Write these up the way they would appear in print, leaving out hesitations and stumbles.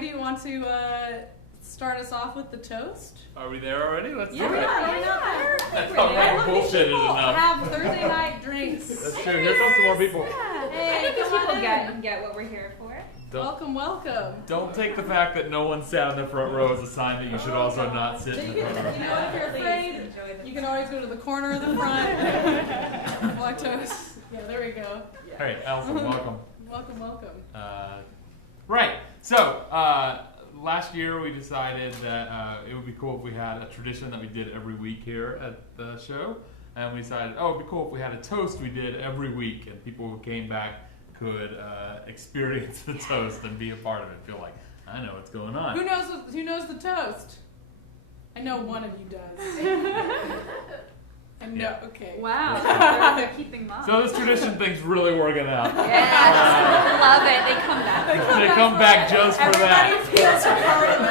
do you want to start us off with the toast? Are we there already? Let's do it. Yeah. I thought Ryan bullshitted enough. Have Thursday night drinks. That's true. Here comes some more people. Hey, I think these come people on get what we're here for. Welcome. Don't take the fact that no one sat in the front row as a sign that you should also not sit So in you the can, front row. if you're afraid, you can always go to the corner of the front. Black toast. Yeah, there we go. All right, Allison, welcome. Welcome. Right. So last year we decided that it would be cool if we had a tradition that we did every week here at the show, and we decided, it'd be cool if we had a toast we did every week, and people who came back could experience the toast and be a part of it. Feel like I know what's going on. Who knows the toast? I know one of you does. I know. Yeah. Okay. Wow. They're keeping mom. So this tradition thing's really working out. Yes. Love it. They come back. They come back just for that. Everybody feels a part of it.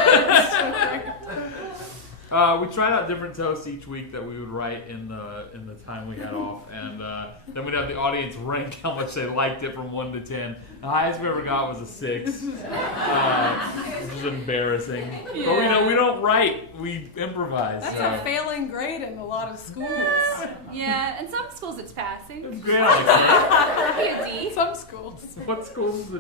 We tried out different toasts each week that we would write in the time we had off, and then we'd have the audience rank how much they liked it from 1 to 10. The highest we ever got was a 6, which is embarrassing. Yeah. But we don't write, we improvise. That's so. a failing grade in a lot of schools. Yeah, in some schools it's passing. It's great. I like that. That'd be a D. Some schools. What schools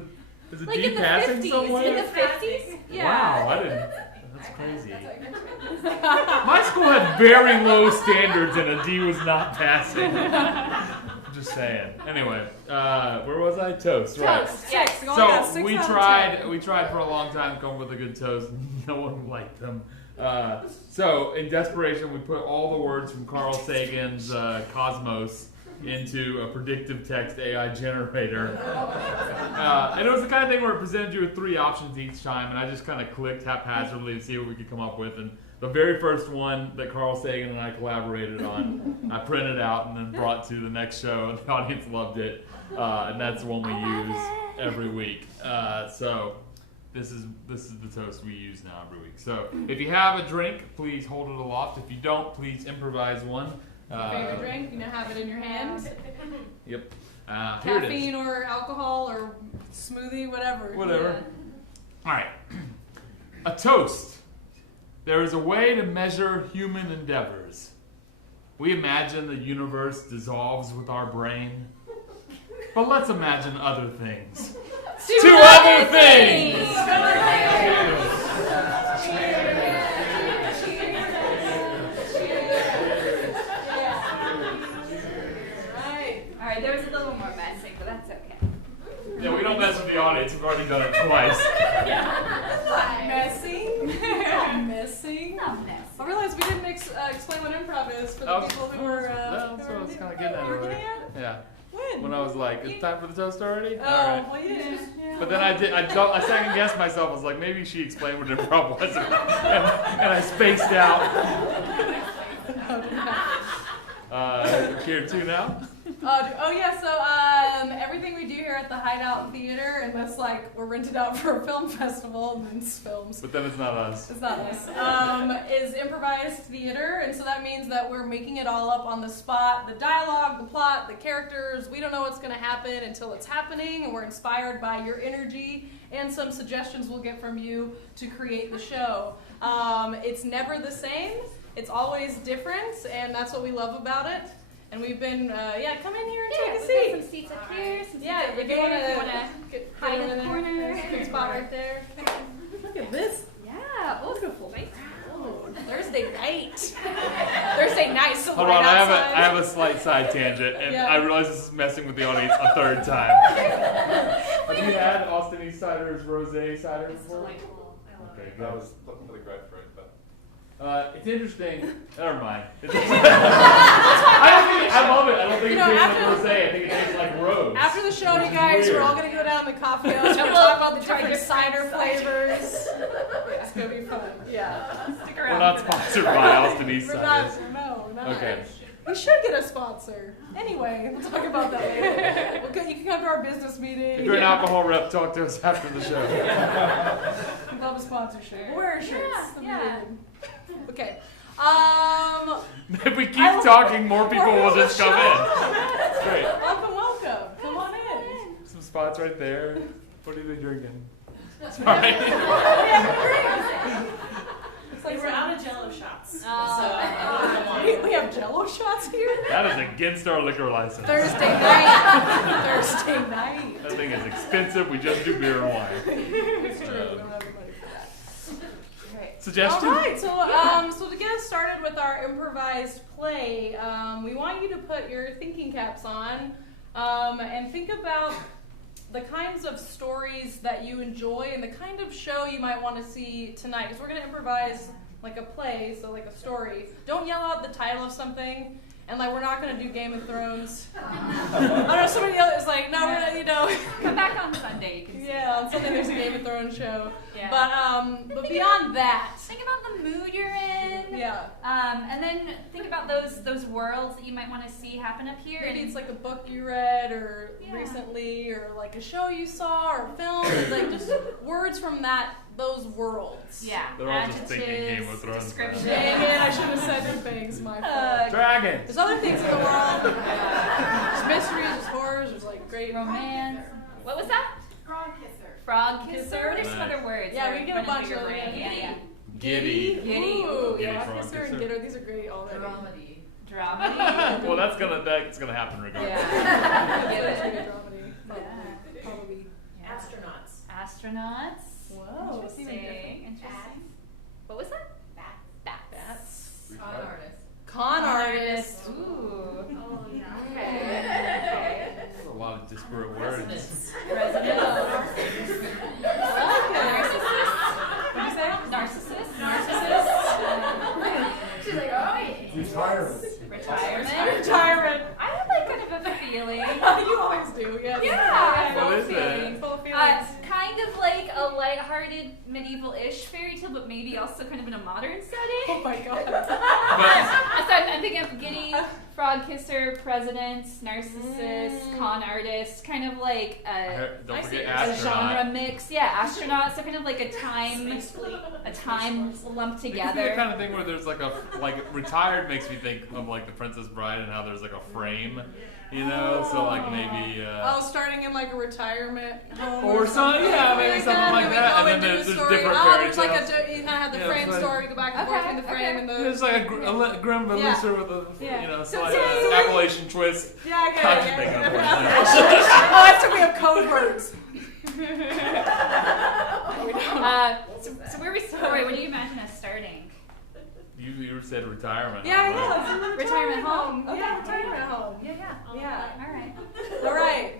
is a Like D in the passing 50s. somewhere? In the 50s? Yeah. Wow, I didn't. That's crazy. My school had very low standards and a D was not passing. Just saying. Anyway, where was I? Toast, right? Toast, yes. So we tried for a long time to come up with a good toast. No one liked them. So in desperation, we put all the words from Carl Sagan's Cosmos into a predictive text AI generator. And it was the kind of thing where it presented you with 3 options each time, and I just kind of clicked haphazardly to see what we could come up with. And the very first one that Carl Sagan and I collaborated on, I printed out and then brought to the next show, and the audience loved it. And that's the one we use every week. So this is the toast we use now every week. So if you have a drink, please hold it aloft. If you don't, please improvise one. Favorite drink? Have it in your hand. Yep. Here it Caffeine is. or alcohol or smoothie, whatever. Whatever. All right. A toast. There is a way to measure human endeavors. We imagine the universe dissolves with our brain. But let's imagine other things. Two other things! Alright, there was a little more messing, but that's okay. Yeah, we don't mess with the audience. We've already done it twice. Messing. Not messy. I realized we didn't explain what improv is for the people who were. That's what I was kind of getting at You were earlier. getting at? Yeah. When? When I was like, it's time for the toast already? Oh, All right. well, yeah. But then I second guessed myself. I was like, maybe she explained what improv was, and I spaced out. Here too now. So everything we do here at the Hideout Theater, unless we're rented out for a film festival and then it's films. But then it's not us. It's not us. Is improvised theater, and so that means that we're making it all up on the spot. The dialogue, the plot, the characters. We don't know what's going to happen until it's happening, and we're inspired by your energy and some suggestions we'll get from you to create the show. It's never the same. It's always different, and that's what we love about it. And we've been, come in here and take a seat. Some seats up here, some seats Yeah, over if there. you If want to hide in the corner. There's a good spot right there. Look at this. Yeah, beautiful. Oh, Thursday night. Thursday night, so Hold right on, outside. I have a slight side tangent, and Yeah. I realize this is messing with the audience a third time. Have you had Austin East Cider's Rosé cider before? Delightful. I love Okay, it. good. I was looking for the grapefruit, but It's interesting. Never mind. I love it. I don't think it tastes like rosé. I think it tastes like rose. After the show, you guys, we're all going to go down to the coffee house. We're going to talk about the different cider flavors. It's going to be fun. Yeah. Stick around. We're not sponsored by Austin East We're Cider. not. No, not. Okay. We should get a sponsor. Anyway, we'll talk about that later. You can come to our business meeting. If you're an alcohol rep, talk to us after the show. We'd love a sponsorship. We'll wear our shirts. Yeah. Okay. If we keep talking, more people will just come in. Great. Welcome. Come on in. Some spots right there. What are they drinking? Sorry. Jello shots here? That is against our liquor license. Thursday night. Thursday night. That thing is expensive. We just do beer and wine. It's true. We don't have the money for that. Suggestion? All right. So to get us started with our improvised play, we want you to put your thinking caps on and think about the kinds of stories that you enjoy and the kind of show you might want to see tonight. Because we're going to improvise like a play, so like a story. Don't yell out the title of something, and like we're not going to do Game of Thrones. I don't know, somebody else is like, no, we're not, Come back on Sunday. You can see Yeah, on Sunday there's a Game of Thrones show. Yeah. But beyond that, Think about the mood you're in. yeah. And then think about those worlds that you might want to see happen up here. Maybe and it's like a book you read or Yeah. recently, or like a show you saw or a film, like just words from those worlds. yeah. They're all just thinking Adjectives, Game of Thrones. descriptions. Dang it, I should have said the things, my fault. Dragons. There's other things in the world. There's mysteries, there's horrors, there's like great Romance. What was that? Frog kisser. Frog kisser. What are some Nice. other words? Yeah, that we are get a running bunch through your of brain? them. Yeah. Giddy. Giddy. Ooh, Giddy yeah, frog kisser and kisser. gitter, these are great already. Dramedy. Dramedy. Well, that's gonna happen regardless. Yeah. Yeah, Get that's it. great dramedy. Yeah. Probably. Yeah. Astronauts. Astronauts. Whoa, that's even different. Interesting. What was that? Bats. Bats. That's Con artist. con artist. Ooh. Oh, yeah. Okay. That's a lot of disparate words. Resonance. President. Narcissist. Narcissist. Narcissist. She's like, oh, yeah. Retirement. Retirement. Retirement. I have like kind of a feeling. You always do, yes. Yeah. What is feeling. that? Full of feelings. Kind of like a lighthearted medieval-ish fairy tale, but maybe also kind of in a modern setting. Oh my god. So I'm thinking of Giddy, Frog Kisser, President, Narcissist, Con Artist, kind of like Don't I forget see. a astronaut. genre mix. Yeah, astronaut. So kind of like a time lumped It could be the together. kind of thing where there's like retired makes me think of like the Princess Bride and how there's like a frame, So like maybe. Starting in like a retirement home. Or something, yeah, maybe something like that. And then do there's a story. different fairy There's like tales. you kind of have the Yeah, frame it's like- story, go back and forth between the frame and the. There's like a grim Belusa with a Yeah. slight Appalachian twist. Yeah, I get How'd it. you think Yeah, of yeah. that? Oh, that's we have code words. So where we start? Where do you imagine us starting? You said retirement. Yeah, right? yeah. Retirement home. Yeah, Okay. retirement home. Yeah. Yeah. All right. All right.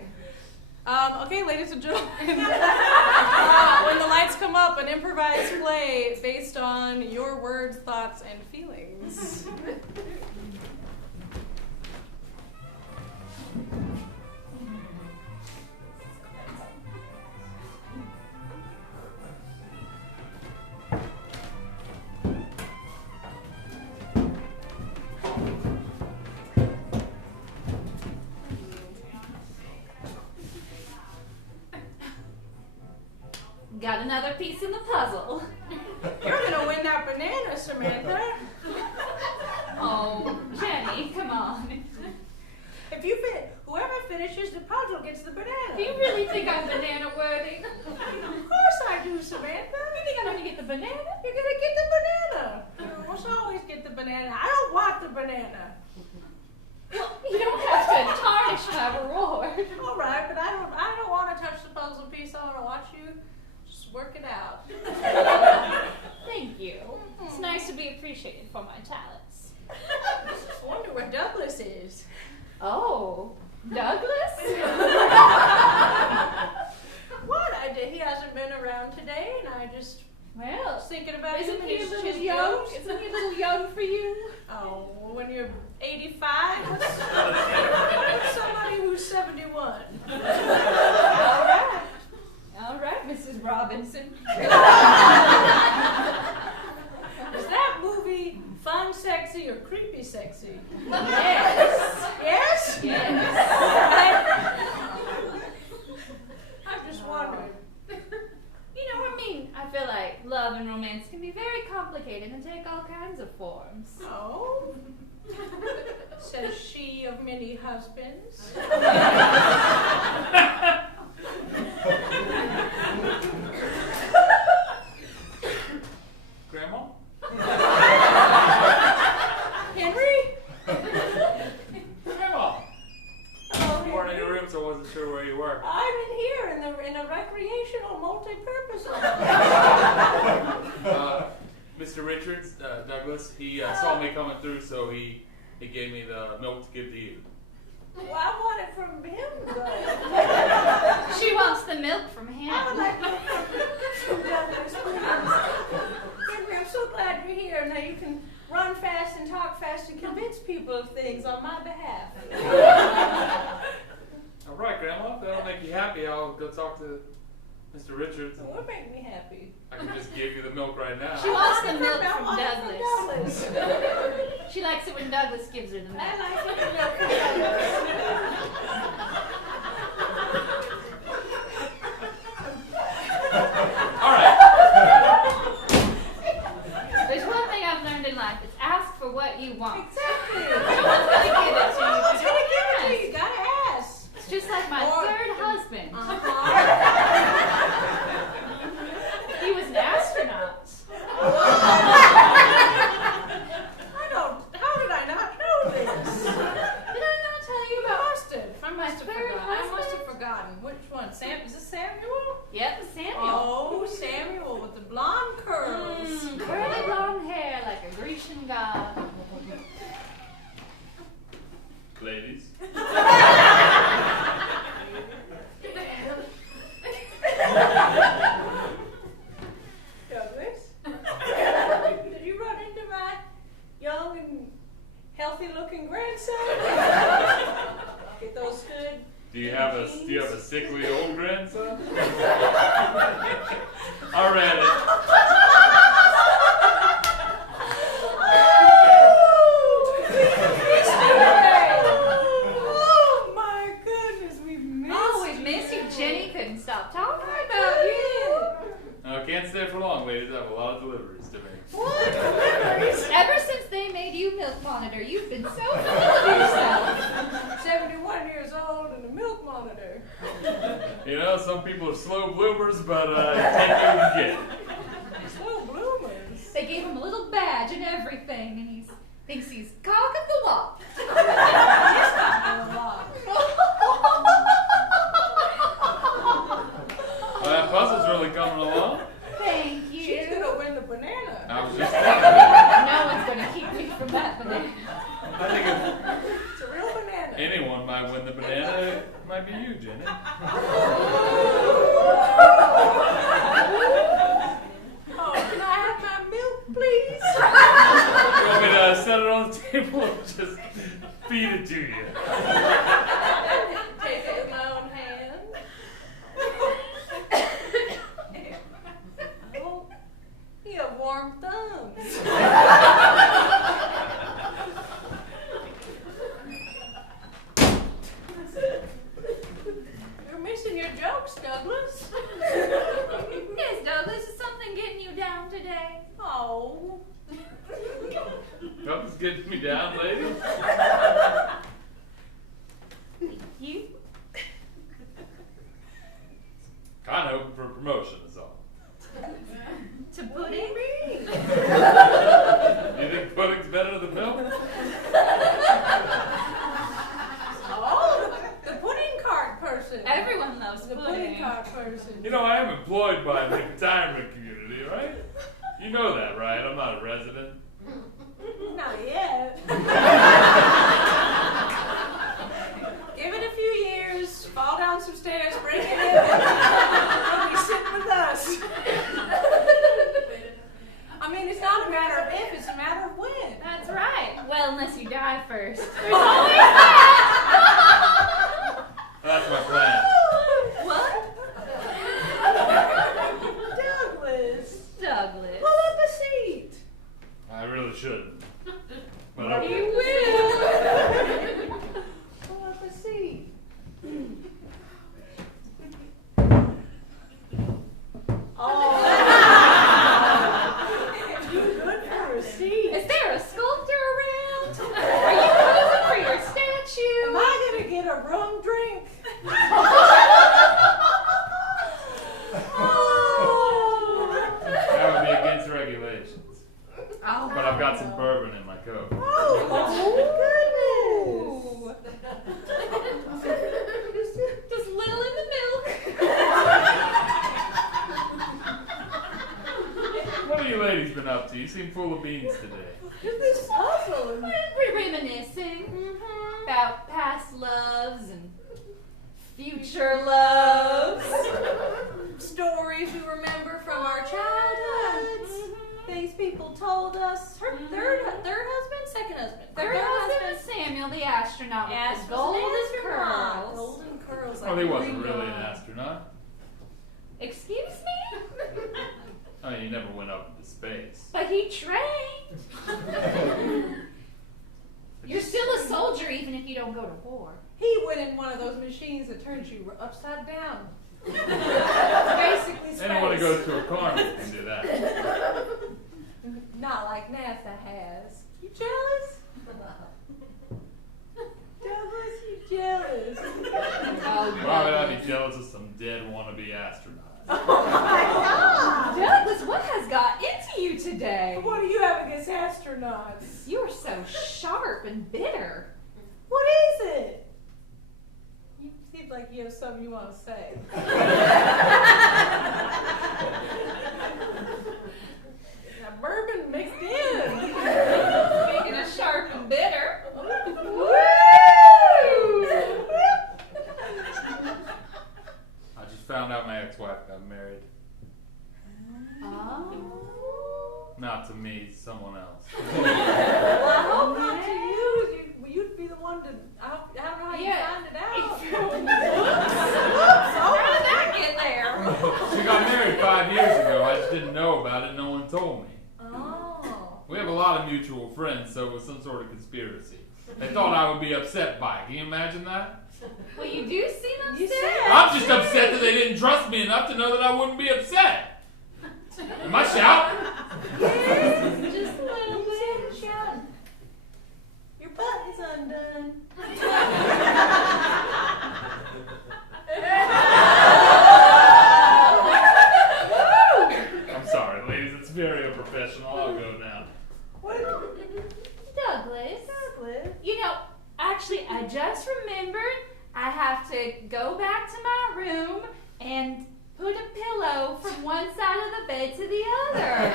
Okay, ladies and gentlemen. When the lights come up, an improvised play based on your words, thoughts, and feelings. Got another piece in the puzzle. You're gonna win that banana, Samantha. Oh, Jenny, come on. If you whoever finishes the puzzle gets the banana. Do you really think I'm banana worthy? Of course I do, Samantha. You think I'm gonna get the banana? You're gonna get the banana. You must always get the banana. I don't want the banana. Well, you don't have to tarnish my reward. All right, but I don't want to touch the puzzle piece. I want to watch you just work it out. Thank you. It's nice to be appreciated for my talents. I wonder where Douglas is. Oh, Douglas? What? He hasn't been around today, and I just Well, was thinking about him isn't and he a his little his young? jokes. Isn't he a little young for you? Oh, when you're 85, what's somebody who's 71? All right, Mrs. Robinson. Is that movie fun, sexy, or creepy, sexy? Yes. Yes? Yes. I'm just wondering. You know what I mean? I feel like love and romance can be very complicated and take all kinds of forms. Oh? Says she of many husbands. Grandma? Henry? Douglas. He saw me coming through, so he gave me the milk to give to you. Well, I want it from him, though. She wants the milk from I would him. like milk from Douglas, please. Henry, I'm so glad you're here. Now you can run fast and talk fast and convince people of things on my behalf. All right, Grandma. If that'll make you happy, I'll go talk to Mr. Richards. So what make me happy? I can just give you the milk right now. She wants the milk I from want it Douglas. from Douglas. She likes it when Douglas gives her the milk. I like it from Douglas. All right. There's one thing I've learned in life. It's ask for what you want. Exactly. No one's going to give it to you. No one's if you gonna don't give it to ask. you. You gotta ask. It's just like my third husband. He was an astronaut. How did I not know this? Did I not tell you I about? must have. I must have third forgotten. I must have husband? forgotten. Which one? Sam? Is this Samuel? Yep, Samuel. Oh, Samuel with the blonde curls. Curly blonde hair like a Grecian god. Ladies. Douglas, did you run into my young and healthy-looking grandson? Get those good. Do you have a sickly old grandson? I read it. Oh my goodness, we've missed Oh, we missed you. Jenny couldn't stop talking about you. I can't stay for long, ladies. I have a lot of deliveries to make. What deliveries? Ever since they made you milk monitor, you've been so full of yourself. 71 years old and a milk monitor. You know, some people are slow bloomers, but take what you can get. Slow bloomers. They gave him a little badge and everything, and he thinks he's cock of the walk. Well, that puzzle's really coming along. Thank you. She's gonna win the banana. I was just thinking that. No one's going to keep me from that banana. I think if It's a real banana. anyone might win the banana, it might be you, Jenny. Oh, can I have my milk, please? You want me to set it on the table or just feed it to you? Take it in my own hand. Oh, you have warm thumbs. You're missing your jokes, Douglas. Yes, Douglas, is something getting you down today? Oh. Nothing's getting me down, ladies. You? Kind of hoping for a promotion, is all. To What do you pudding? mean? You think pudding's better than milk? Oh, the pudding cart person. Everyone loves The pudding. pudding cart person. You know, I am employed by the retirement community, right? You know that, right? I'm not a resident. Not yet. Give it a few years, fall down some stairs, break it in, and be sitting with us. I mean, it's not a matter of if, it's a matter of when. That's right. Well, unless you die first. There's always that. That's my plan. What? Douglas, Douglas. pull up a seat. I really shouldn't. But You okay. will. Pull up a seat. Oh. Good for a seat. Is there a sculptor around? Are you posing for your statue? Am I gonna get a rum drink? That would be against the regulations. Oh, But I've got some bourbon in my coat. Oh, goodness. just little in the milk. What are you ladies been up to? You seem full of beans today. This puzzle. We're reminiscing about past loves and future loves. Stories we remember from our childhoods. Things people told us. Her third husband, second husband. Third husband was Samuel the astronaut with the golden curls. Golden curls. Well, like he wasn't Ringo. really an astronaut. Excuse me? I mean, he never went up into space. But he trained. You're still a soldier even if you don't go to war. He went in one of those machines that turns you upside down. Basically space. Anyone who goes to a carnival can do that. Not like NASA has. You jealous? Douglas, you jealous? Oh, Why would I be jealous of some dead wannabe astronauts? Oh my God! Douglas, what has got into you today? What do you have against astronauts? You are so sharp and bitter. What is it? You seem like you have something you want to say. Now, bourbon mixed in. Speaking of sharp and bitter. I just found out my ex-wife got married. Oh. Not to me, someone else. Well, I hope not to you. You'd be the one to. I don't know how you find it out. How did that get there? She got married 5 years ago. I just didn't know about it. No one told me. Oh. We have a lot of mutual friends, so it was some sort of conspiracy. They thought I would be upset by it. Can you imagine that? Well, you do seem You upset. said- I'm just upset that they didn't trust me enough to know that I wouldn't be upset. Am I shouting? Yes, just a little bit. Shouting. Your button's undone. I'm sorry, ladies. It's very unprofessional. I'll go now. What? Douglas, Douglas? you know, actually, I just remembered I have to go back to my room and put a pillow from one side of the bed to the other.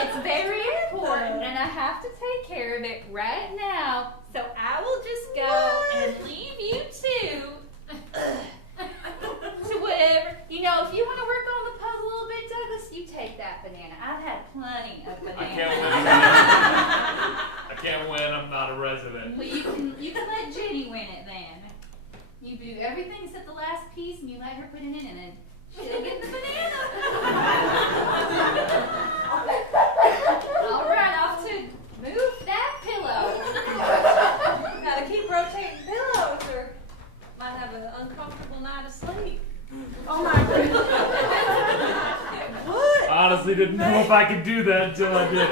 It's very important, and I have to take care of it right now. So I will just go and leave you to whatever. You know, if you want to work on the puzzle a little bit, Douglas, you take that banana. I've had plenty of I bananas. can't win. I'm not a resident. Well, you can let Jenny win it then. You do everything except the last piece, and you let her put it in, and then she'll get the banana. All right, off to move that pillow. Gotta keep rotating pillows or might have an uncomfortable night of sleep. Oh my God. What? Honestly, didn't know if I could do that until I did it.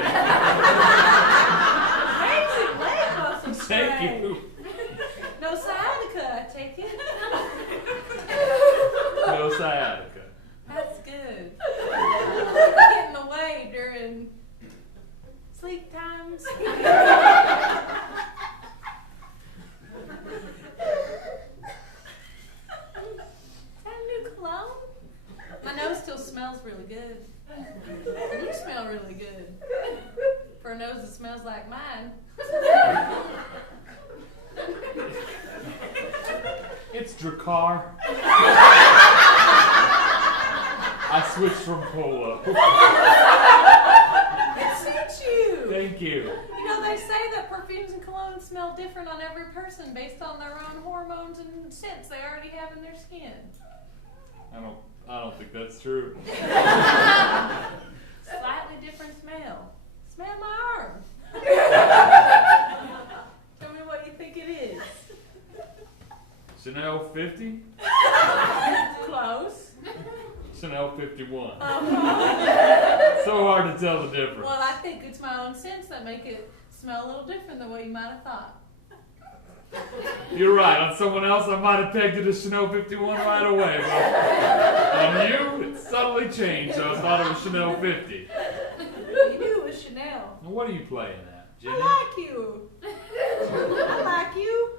Amazing leg muscle strain. Thank you. No sciatica, I take it. No sciatica. That's good. Get in the way during sleep times. New cologne? My nose still smells really good. You smell really good. For a nose that smells like mine. It's Drakkar. I switched from polo. It suits you. Thank you. You know, they say that perfumes and colognes smell different on every person based on their own hormones and scents they already have in their skin. I don't think that's true. Slightly different smell. Smell my arm. Tell me what you think it is. Chanel 50? Close. Chanel 51. Uh-huh. So hard to tell the difference. Well, I think it's my own scents that make it smell a little different than what you might have thought. You're right. On someone else, I might have pegged it as Chanel 51 right away. But on you, it subtly changed, so I thought it was Chanel 50. You knew it was Chanel. Now, what are you playing at, Jenny? I like you. I like you.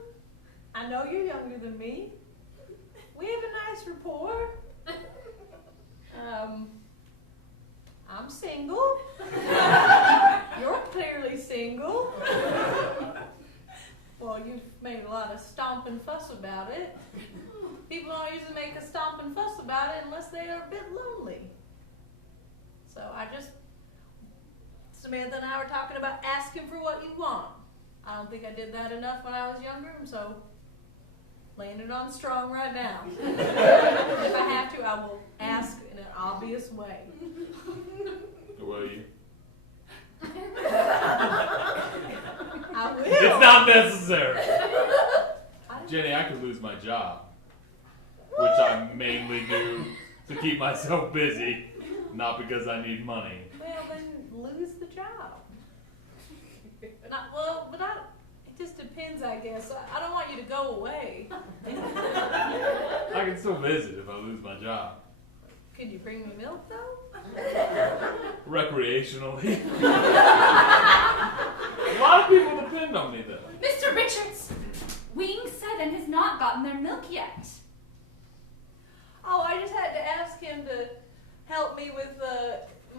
I know you're younger than me. We have a nice rapport. I'm I'm single. You're clearly single. Well, you've made a lot of stomp and fuss about it. People don't usually make a stomp and fuss about it unless they are a bit lonely. So Samantha and I were talking about asking for what you want. I don't think I did that enough when I was younger, so laying it on strong right now. If I have to, I will ask in an obvious way. Will you? I will. It's not necessary. Jenny, I could lose my job, which I mainly do to keep myself busy, not because I need money. Well, then lose the job. It just depends, I guess. I don't want you to go away. I can still visit if I lose my job. Could you bring me milk, though? Recreationally. A lot of people depend on me, though. Mr. Richards, Wing 7 has not gotten their milk yet. Oh, I just had to ask him to help me with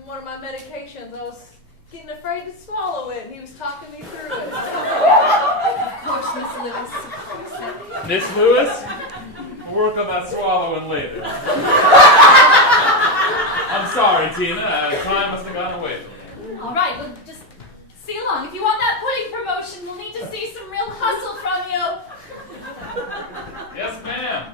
one of my medications. I was getting afraid to swallow it, and he was talking me through it. Of course, Miss Lewis. Of course. Miss Lewis, we'll work on that swallowing later. I'm sorry, Tina. Time must have gone away from me. All right, well, just see along. If you want that pudding promotion, we'll need to see some real hustle from you. Yes, ma'am.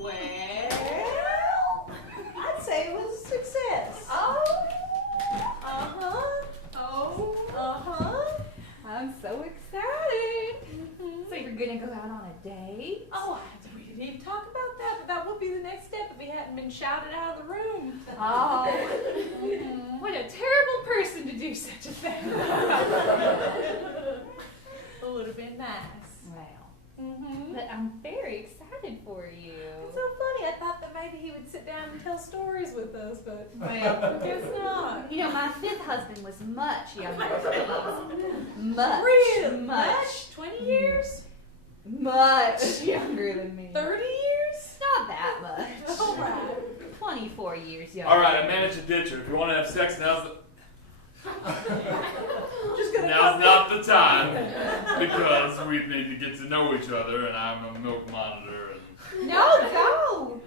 Well, I'd say it was a success. Oh. Uh-huh. Oh. Uh-huh. I'm so excited. So you're gonna go out on a date? Oh, we didn't even talk about that, but that would be the next step if he hadn't been shouted out of the room. Oh, what a terrible person to do such a thing. It would have been nice. Well, Mm-hmm. but I'm very excited for you. It's so funny. I thought that maybe he would sit down and tell stories with us, but Well, I guess not. you know, my 5th husband was much younger than me. Much. Really? Much. 20 years? Much younger than me. 30 years? Not that much. All right. 24 years younger. All right, I managed to ditch her. If you want to have sex, now's not the time, because we need to get to know each other, and I'm a milk monitor. And No, go.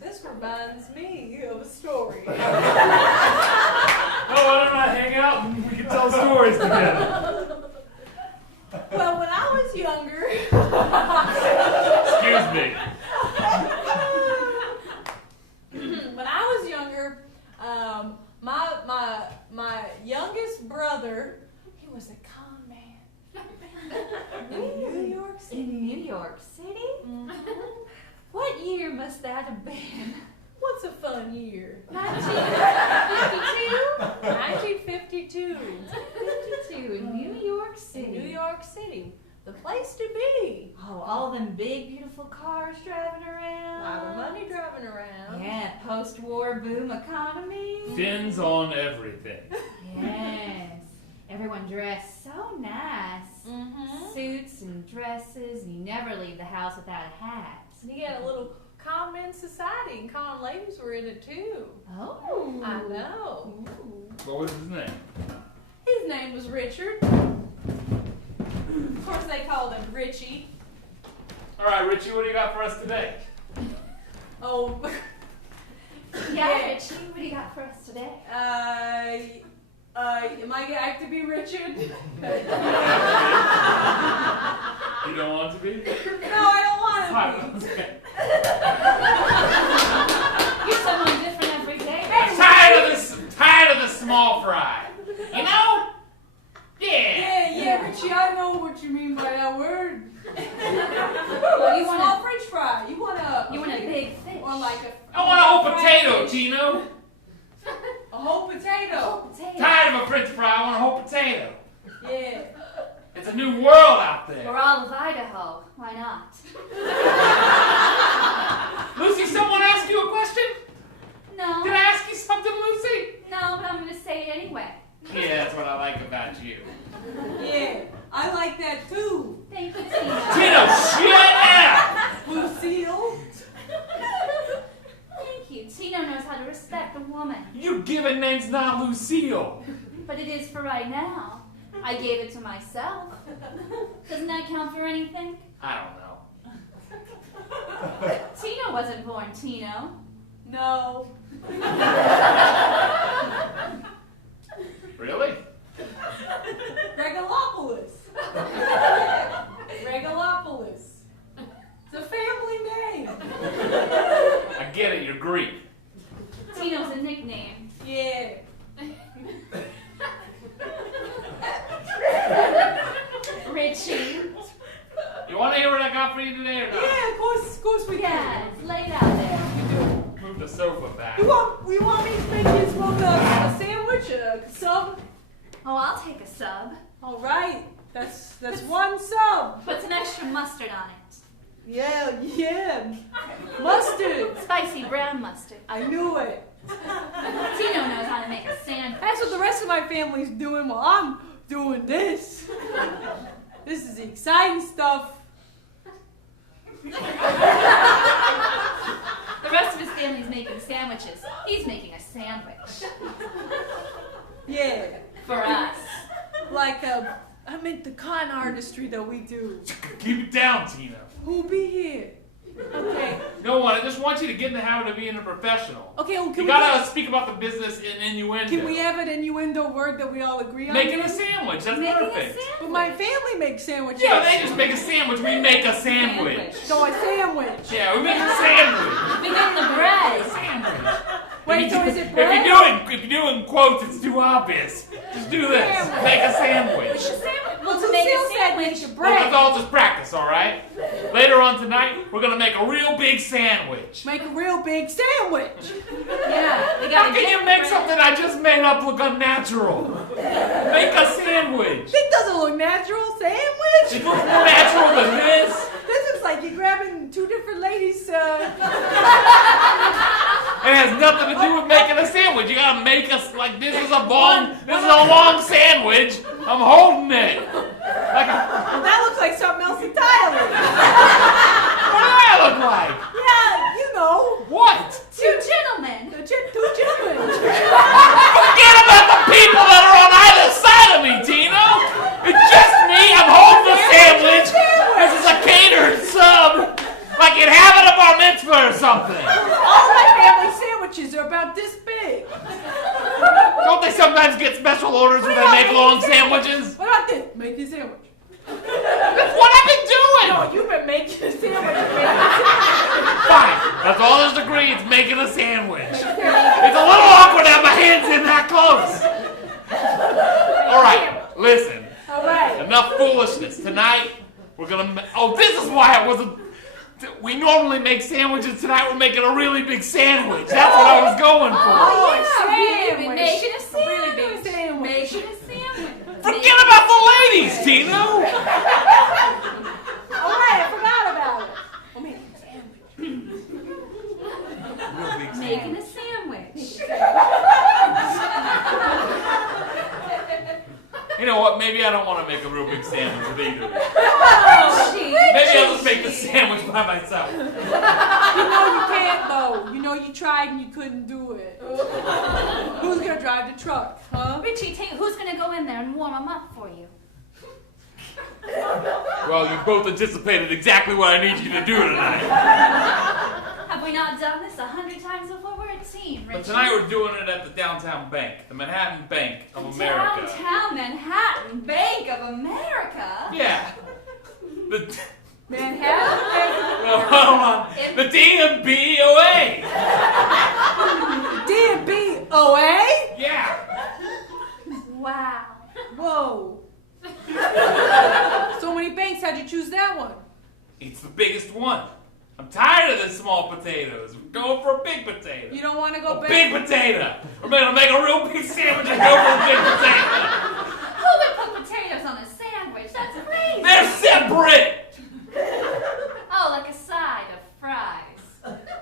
This reminds me of a story. oh, why don't I hang out and we can tell stories together? Well, when I was younger, Excuse me. when I was younger, my youngest brother, he was a con man in New York City. In New York City? Mhm. What year must that have been? What's a fun year? 1952? 1952. 52 in New York City. In New York City. The place to be. Oh, all them big, beautiful cars driving A around. lot of money driving around. Yeah, post-war boom economy. Fins on everything. Yes. Everyone dressed so nice. Mm-hmm. Suits and dresses, and you never leave the house without a hat. He had a little con men society, and con ladies were in it too. Oh. I know. Ooh. What was his name? His name was Richard. Of course, they called him Richie. All right, Richie, what do you got for us today? Oh, Yeah, Richie, what do you got for us today? am I going to be Richard? You don't want to be? No, I don't want to be. You're someone different every day. I'm tired of this small fry. You know? Yeah, Richie, I know what you mean by that word. You You want want a French fry? You want a big fish? or like I want a whole fried potato, fish. Tino. A whole potato. Potato. Tired of a French fry. I want a whole potato. Yeah. It's a new world out Or there. all of Idaho. Why not? Lucy, someone asked you a question? No. Did I ask you something, Lucy? No, but I'm going to say it anyway. Yeah, that's what I like about you. Yeah, I like that too. meal. But it is for right now. I gave it to myself. Doesn't that count for anything? I don't know. Tino wasn't born Tino. No. Really? Regalopolis. Regalopolis. It's a family name. I get it, you're Greek. Tino's a nickname. Yeah. Richie. You want to hear what I got for you today or not? Yeah, of course we Yeah, can. lay it out there. Move the sofa back. You want me to make this one a sandwich, a sub? Oh, I'll take a sub. All right. That's one sub. Put some extra mustard on it. Yeah. Mustard. Spicy brown mustard. I knew it. Tino knows how to make a sandwich. That's what the rest of my family's doing while I'm doing this. This is the exciting stuff. The rest of his family's making sandwiches. He's making a sandwich. Yeah. For us. Like, I meant the con artistry that we do. Keep it down, Tina. Who'll be here? Okay. No one. I just want you to get in the habit of being a professional. Okay, well, You gotta speak about the business in innuendo. can we have an innuendo word that we all agree on? Making a sandwich. That's Making a perfect. But my family makes sandwiches. Yeah, they just make a sandwich. We make a sandwich. So a sandwich. Yeah, we make a sandwich. We get the bread. Sandwich. Wait, so is it If bread? you're doing quotes, it's too obvious. Just do this. Sandwich. Make a sandwich. Well, Who to make a still said make sandwich, a Well, let's bread? all just practice, all right? Later on tonight, we're gonna make a real big sandwich. Make a real big sandwich. yeah, we How gotta can get you the make bread. something I just made up look unnatural? Make a sandwich. It doesn't look natural. Sandwich? It looks more natural than this. This looks like you're grabbing two different ladies. It has nothing to do with making a sandwich. You gotta make us like this is a long sandwich. I'm holding it. Like That looks like something else entirely. what do I look like? Yeah, you know. What? Two gentlemen. Two gentlemen. Forget about the people that are on either side of me, Tino. It's just me. I'm holding a sandwich. This is a catered sub. Like you'd have it at a bar mitzvah or something. All my family sandwiches are about this big. Don't they sometimes get special orders where they make long sandwiches? What about this? Make a sandwich. That's what I've been doing. No, you've been making a sandwich. Fine. That's all there's to agree. It's making a sandwich. It's a little awkward to have my hands in that close. All right. Listen. All right. Enough foolishness. Tonight, we're gonna. Oh, this is why I wasn't. We normally make sandwiches. Tonight, we're making a really big sandwich. That's what I was going for. Oh, yeah, sandwich. making a A sandwich. really big sandwich. Making a sandwich. Forget about the ladies, Tino. All right, I forgot about it. We're making a sandwich. Making a sandwich. You know what? Maybe I don't want to make a real big sandwich with either. Richie. Maybe I'll just make the sandwich by myself. You know you can't though. You know you tried and you couldn't do it. Who's gonna drive the truck, huh? Richie, who's gonna go in there and warm them up for you? Well, you both anticipated exactly what I need you to do tonight. Have we not done this 100 times before? We're a team, Richie. But tonight we're doing it at the Downtown Bank, the Manhattan Bank of America. Downtown Manhattan Bank of America? Yeah. The Manhattan. no, hold on. The DMBOA. DMBOA? Yeah. Wow. Whoa. So many banks, how'd you choose that one? It's the biggest one. I'm tired of the small potatoes. We're going for a big potato. You don't want to go A back? big potato. We're gonna make a real big sandwich and go for a big potato. Who would put potatoes on a sandwich? That's crazy. They're separate. Oh, like a side of fries.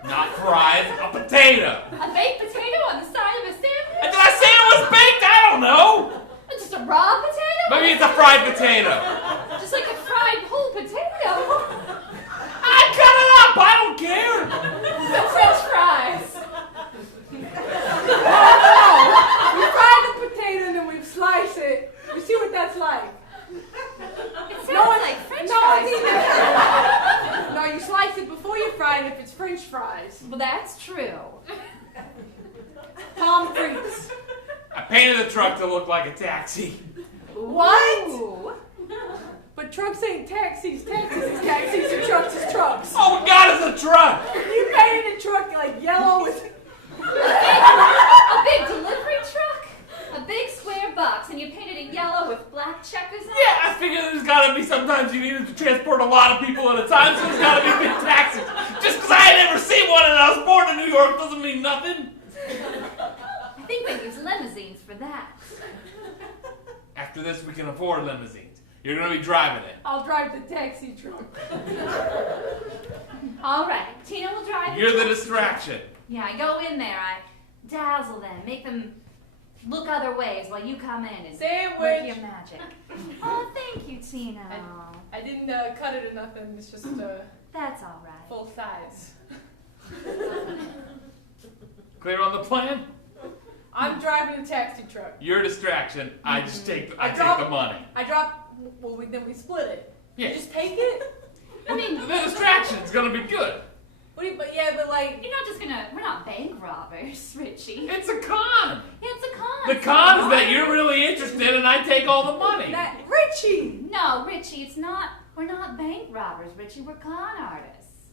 Not fries, a potato. A baked potato on the side of a sandwich? Did I say it was baked? I don't know. Just a raw potato? Maybe it's a fried potato. Just like a fried whole potato. I cut it up. I don't care. French fries. You fried the potato. fries. Well, that's true. Pommes I painted the truck to look like a taxi. What? Ooh. But trucks ain't taxis. Taxis is taxis and trucks is trucks. All we got is a truck. You painted a truck like yellow with... A big delivery truck? A big square box, and you painted it yellow with black checkers on it? Yeah, I figured there's gotta be sometimes you needed to transport a lot of people at a time, so there's gotta be big taxis. Just because I had never seen one and I was born in New York doesn't mean nothing. I think we use limousines for that. After this, we can afford limousines. You're gonna be driving it. I'll drive the taxi truck. All right, Tina will drive. You're the distraction. Yeah, I go in there, I dazzle them, make them look other ways while you come in and work Sandwich. your magic. Oh, thank you, Tina. I didn't cut it or nothing. It's just That's all right. full size. Clear on the plan? I'm driving a taxi truck. You're a distraction. I just take the money. I drop. Well, then we split it. Yeah. You just take it. I mean, The distraction's gonna be good. What do you? But yeah, but like. you're not just gonna, we're not bank robbers, Richie. It's a con. Yeah, it's a con. The con is that you're really interested and I take all the money. That Richie. No, Richie, it's not, we're not bank robbers, Richie, we're con artists.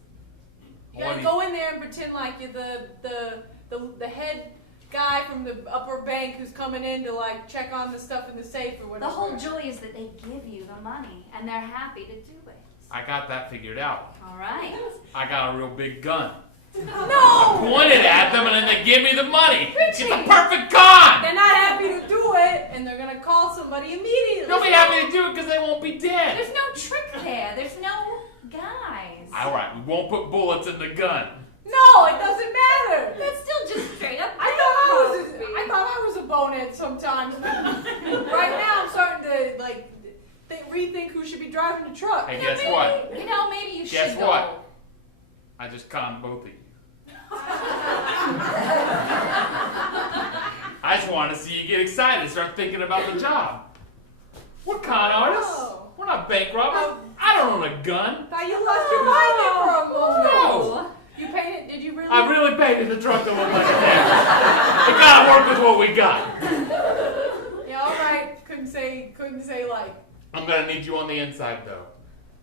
You gotta go in there and pretend like you're the head guy from the upper bank who's coming in to like check on the stuff in the safe or whatever. The whole joy is that they give you the money, and they're happy to do it. I got that figured out. All right. I got a real big gun. No. Pointed at them and then they give me the money. It's Richie. a perfect con. They're not happy to do it, and they're gonna call somebody immediately. They'll be happy to do it because they won't be dead. There's no trick there. There's no guys. All right, we won't put bullets in the gun. No, it doesn't matter. That's still just straight up. I thought I was a bonehead sometimes. Right now, I'm starting to like rethink who should be driving the truck. Hey, guess what? You know, maybe you Guess should what? go. I just conned both of you. I just want to see you get excited and start thinking about the job. We're con artists. Oh. We're not bank robbers. I don't own a gun. Thought you lost your mind there for a moment. No. You painted? Did you really? I really painted the truck to look like a taxi. We gotta work with what we got. Yeah, all right. Couldn't say like. I'm gonna need you on the inside though.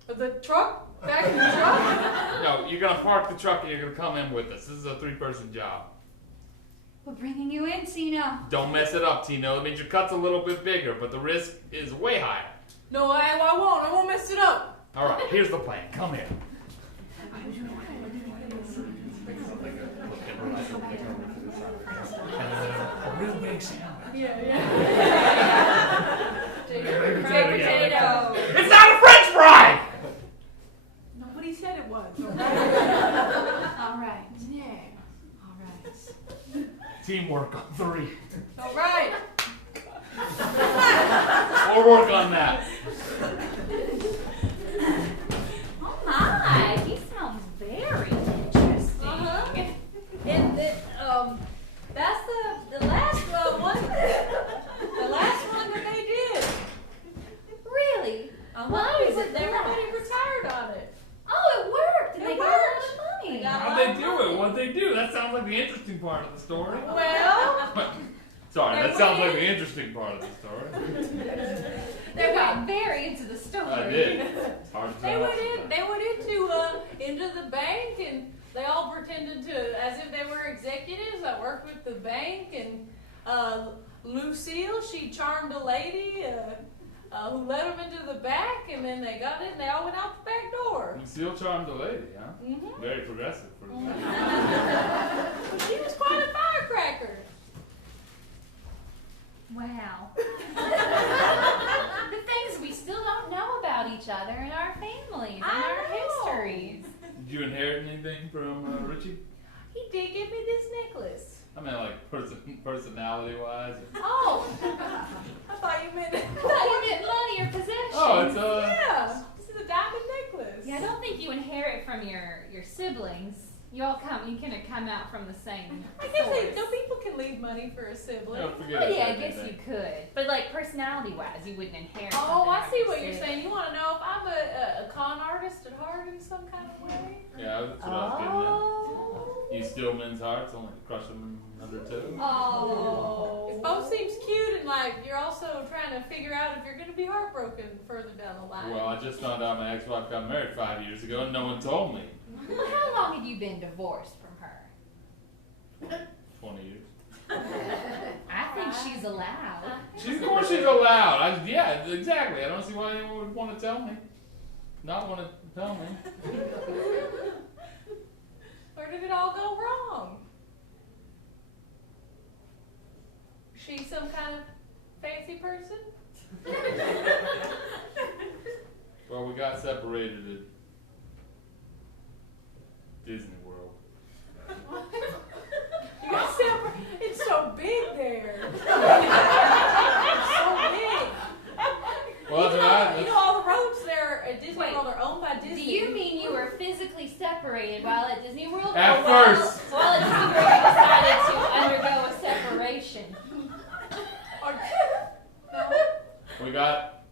But the truck? Back in the truck? No, you're gonna park the truck and you're gonna come in with us. This is a 3-person job. We're bringing you in, Tina. Don't mess it up, Tino. That means your cut's a little bit bigger, but the risk is way higher. No, I won't. I won't mess it up. All right, here's the plan. Come here. A real big sandwich. Yeah. Fried potato. It's not a French fry! Nobody said it was. All right. Yeah. All right. Teamwork on 3. All right. We'll work on that. Oh my, he sounds very interesting. Uh-huh. And that's the last one. The last one that they did. Really? Why is it Everybody last? retired on it. Oh, it worked. And It they got a lot worked. of money. They got- How'd they do it? What'd they do? That sounds like the interesting part of the story. Well, Sorry, They that sounds like went the interesting part of the story. They got very into the story. I did. It's hard to they tell. went into the bank and they all pretended to as if they were executives. I worked with the bank and Lucille, she charmed a lady who led them into the back, and then they got in and they all went out the back door. Lucille charmed a lady, huh? Mm-hmm. Very progressive for the She was quite a firecracker. Wow. The things we still don't know about each other and our families and I our know. histories. Did you inherit anything from Richie? He did give me this necklace. I mean, like personality-wise. Oh, I thought you meant. I thought you meant money or possessions. Oh, it's Yeah, this is a diamond necklace. Yeah, I don't think you inherit from your siblings. You all come out from the same I guess source. no people can leave money for a sibling. Don't forget Well, it's yeah, I everything. guess you could. But like personality-wise, you wouldn't inherit. Oh, something I like see your what you're sibling. saying. You want to know if I'm a con artist at heart in some kind of way? Yeah, that's what I was getting at. Oh. You steal men's hearts, only to crush them under two. Oh. It both seems cute and like you're also trying to figure out if you're going to be heartbroken further down the line. Well, I just found out my ex-wife got married 5 years ago and no one told me. Well, how long have you been divorced from her? 20 years. I think she's allowed. Of course she's allowed. Yeah, exactly. I don't see why anyone would want to tell me. Not want to tell me. Where did it all go wrong? She some kind of fancy person? Well, we got separated at Disney World. You got separated. It's so big there. It's so big. Well, that's what You know all the roads there at Disney Wait, World are owned by Disney. Do you mean you were physically separated while at Disney World? At or first. While at Disney World you decided to undergo a separation. We got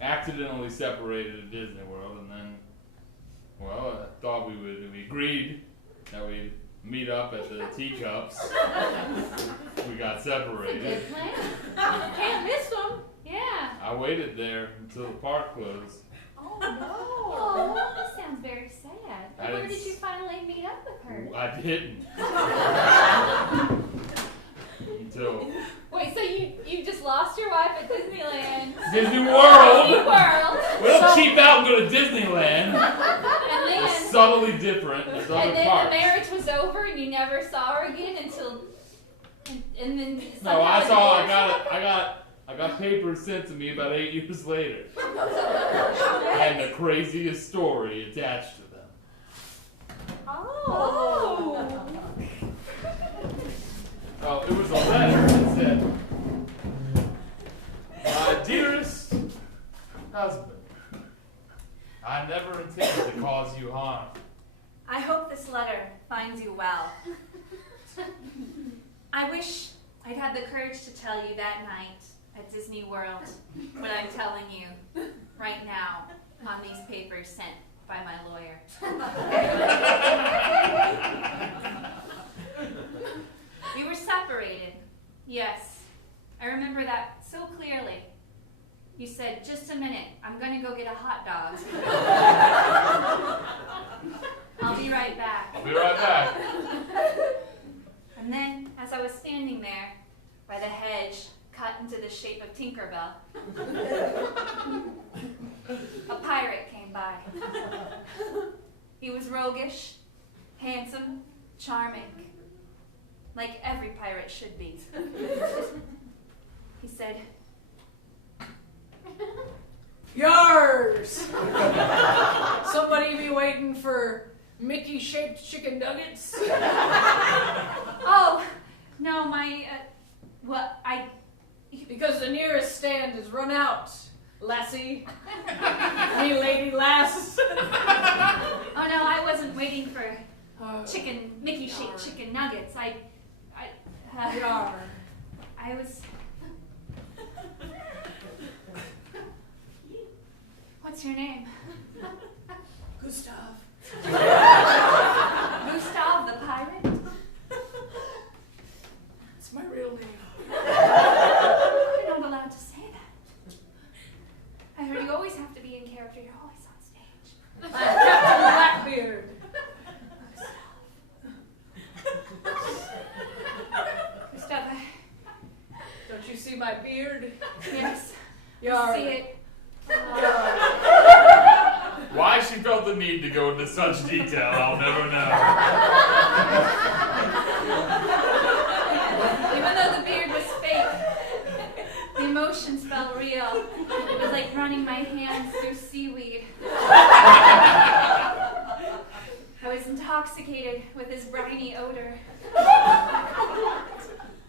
accidentally separated at Disney World, and then, well, I thought we agreed that we'd meet up at the teacups. We got separated. Good plan. Can't miss them. Yeah. I waited there until the park closed. Oh no. Oh, that sounds very sad. I Where didn't did you finally meet up with her? I didn't. Until Wait, so you just lost your wife at Disneyland? Disney Disney World! World. We don't cheap out and go to Disneyland. And It's then, subtly different. There's other and then the parks. marriage was over and you never saw her again until, and then No, somehow I the saw. divorce happened? I got papers sent to me about 8 years later, and the craziest story attached to them. Oh. Oh, it was a letter that said, "My dearest husband, I never intended to cause you harm. I hope this letter finds you well. I wish I'd had the courage to tell you that night at Disney World what I'm telling you right now on these papers sent by my lawyer. We were separated. Yes, I remember that so clearly. You said, just a minute, I'm gonna go get a hot dog. I'll be right back. I'll be right back." And then, as I was standing there by the hedge cut into the shape of Tinkerbell, a pirate came by. He was roguish, handsome, charming, like every pirate should be. He said, Yours! Somebody be waiting for Mickey-shaped chicken nuggets? oh, no, Because the nearest stand is run out, lassie. Me lady lass. oh no, I wasn't waiting for Mickey-shaped chicken nuggets. Yar. I was... What's your name? Gustav. Gustav the pirate? It's my real name. You're not allowed to say that. I heard you always have to be in character. You're always on stage. I'm Captain Blackbeard. Gustav, Don't you see my beard? yes, Yar. see it. Why she felt the need to go into such detail, I'll never know. Even though the beard was fake, the emotions felt real. It was like running my hands through seaweed. I was intoxicated with his briny odor.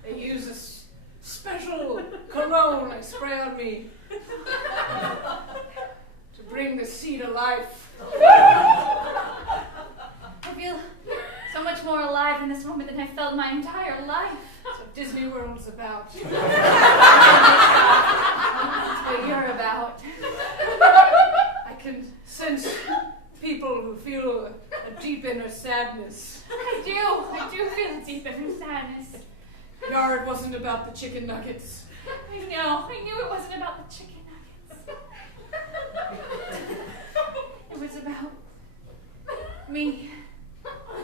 They use a special cologne they spray on me to bring the sea to life. I feel so much more alive in this moment than I felt my entire life. That's what Disney World is about. That's what you're about. I can sense people who feel a deep inner sadness. I do feel it deep in sadness. Yar, it wasn't about the chicken nuggets. I knew it wasn't about the chicken nuggets. It was about me.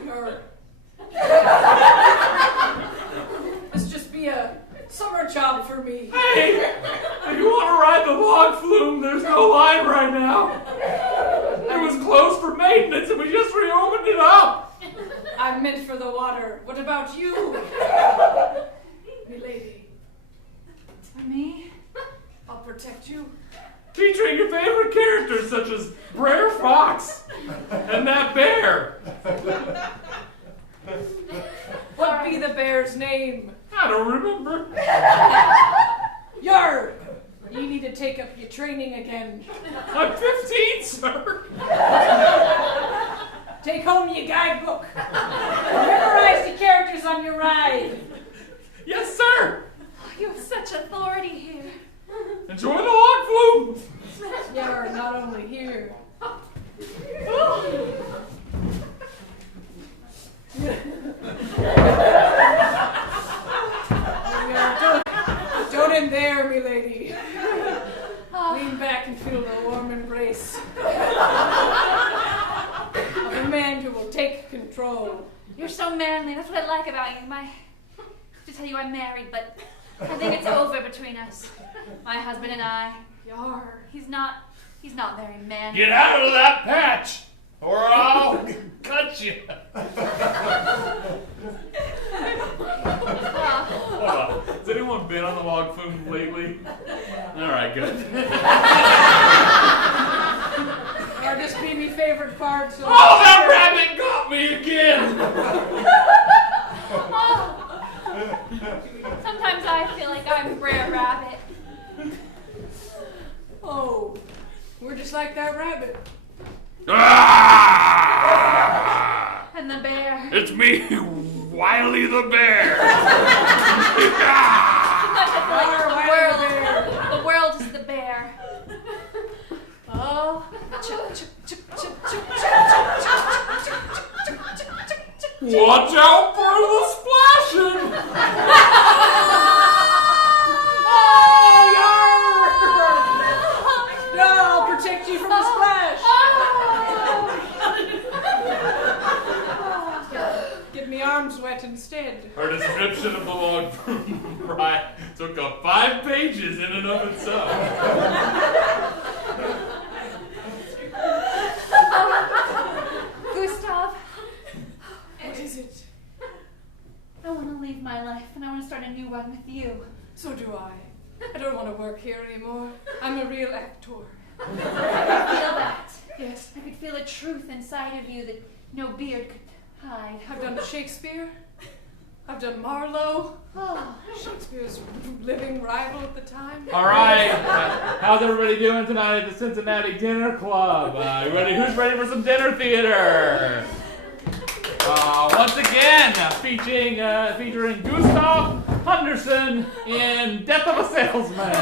Yar. This just be a summer job for me. Hey, if you want to ride the log flume, there's no line right now. It was closed for maintenance and we just reopened it up. I'm meant for the water. What about you? Milady. For me? I'll protect you. Featuring your favorite characters such as Brer Fox and that bear. What be the bear's name? I don't remember. Yar! You need to take up your training again. I'm 15, sir. Take home your guidebook. Memorize the characters on your ride. Yes, sir. Oh, you have such authority here. Enjoy the log flume. Yar, not only here. Don't end there, milady. Lean back and feel the warm embrace of a man who will take control. You're so manly. That's what I like about you. To tell you I'm married, but I think it's over between us. My husband and I. Yar. He's not very manly. Get out of that patch, or I'll cut you. Hold on. Has anyone been on the log flume lately? All right, good. Yar, this be me favorite part. So Oh, that rabbit got me again. Oh. Sometimes I feel like I'm Brer Rabbit. Oh, we're just like that rabbit. Ah! And the bear. It's me, Wiley the bear. The world is the bear. Oh. Watch out for the splashing. No, I'll protect you from the splash. Get me arms wet instead. Her description of the log flume ride took up 5 pages in and of itself. Gustav, What is it? I want to leave my life and I want to start a new one with you. So do I. I don't want to work here anymore. I'm a real actor. I could feel that. Yes. I could feel a truth inside of you that no beard could hide. I've done Shakespeare. I've done Marlowe. Oh. Shakespeare's living rival at the time. All right, how's everybody doing tonight at the Cincinnati Dinner Club? You ready? Who's ready for some dinner theater? Once again, featuring Gustav Henderson in Death of a Salesman.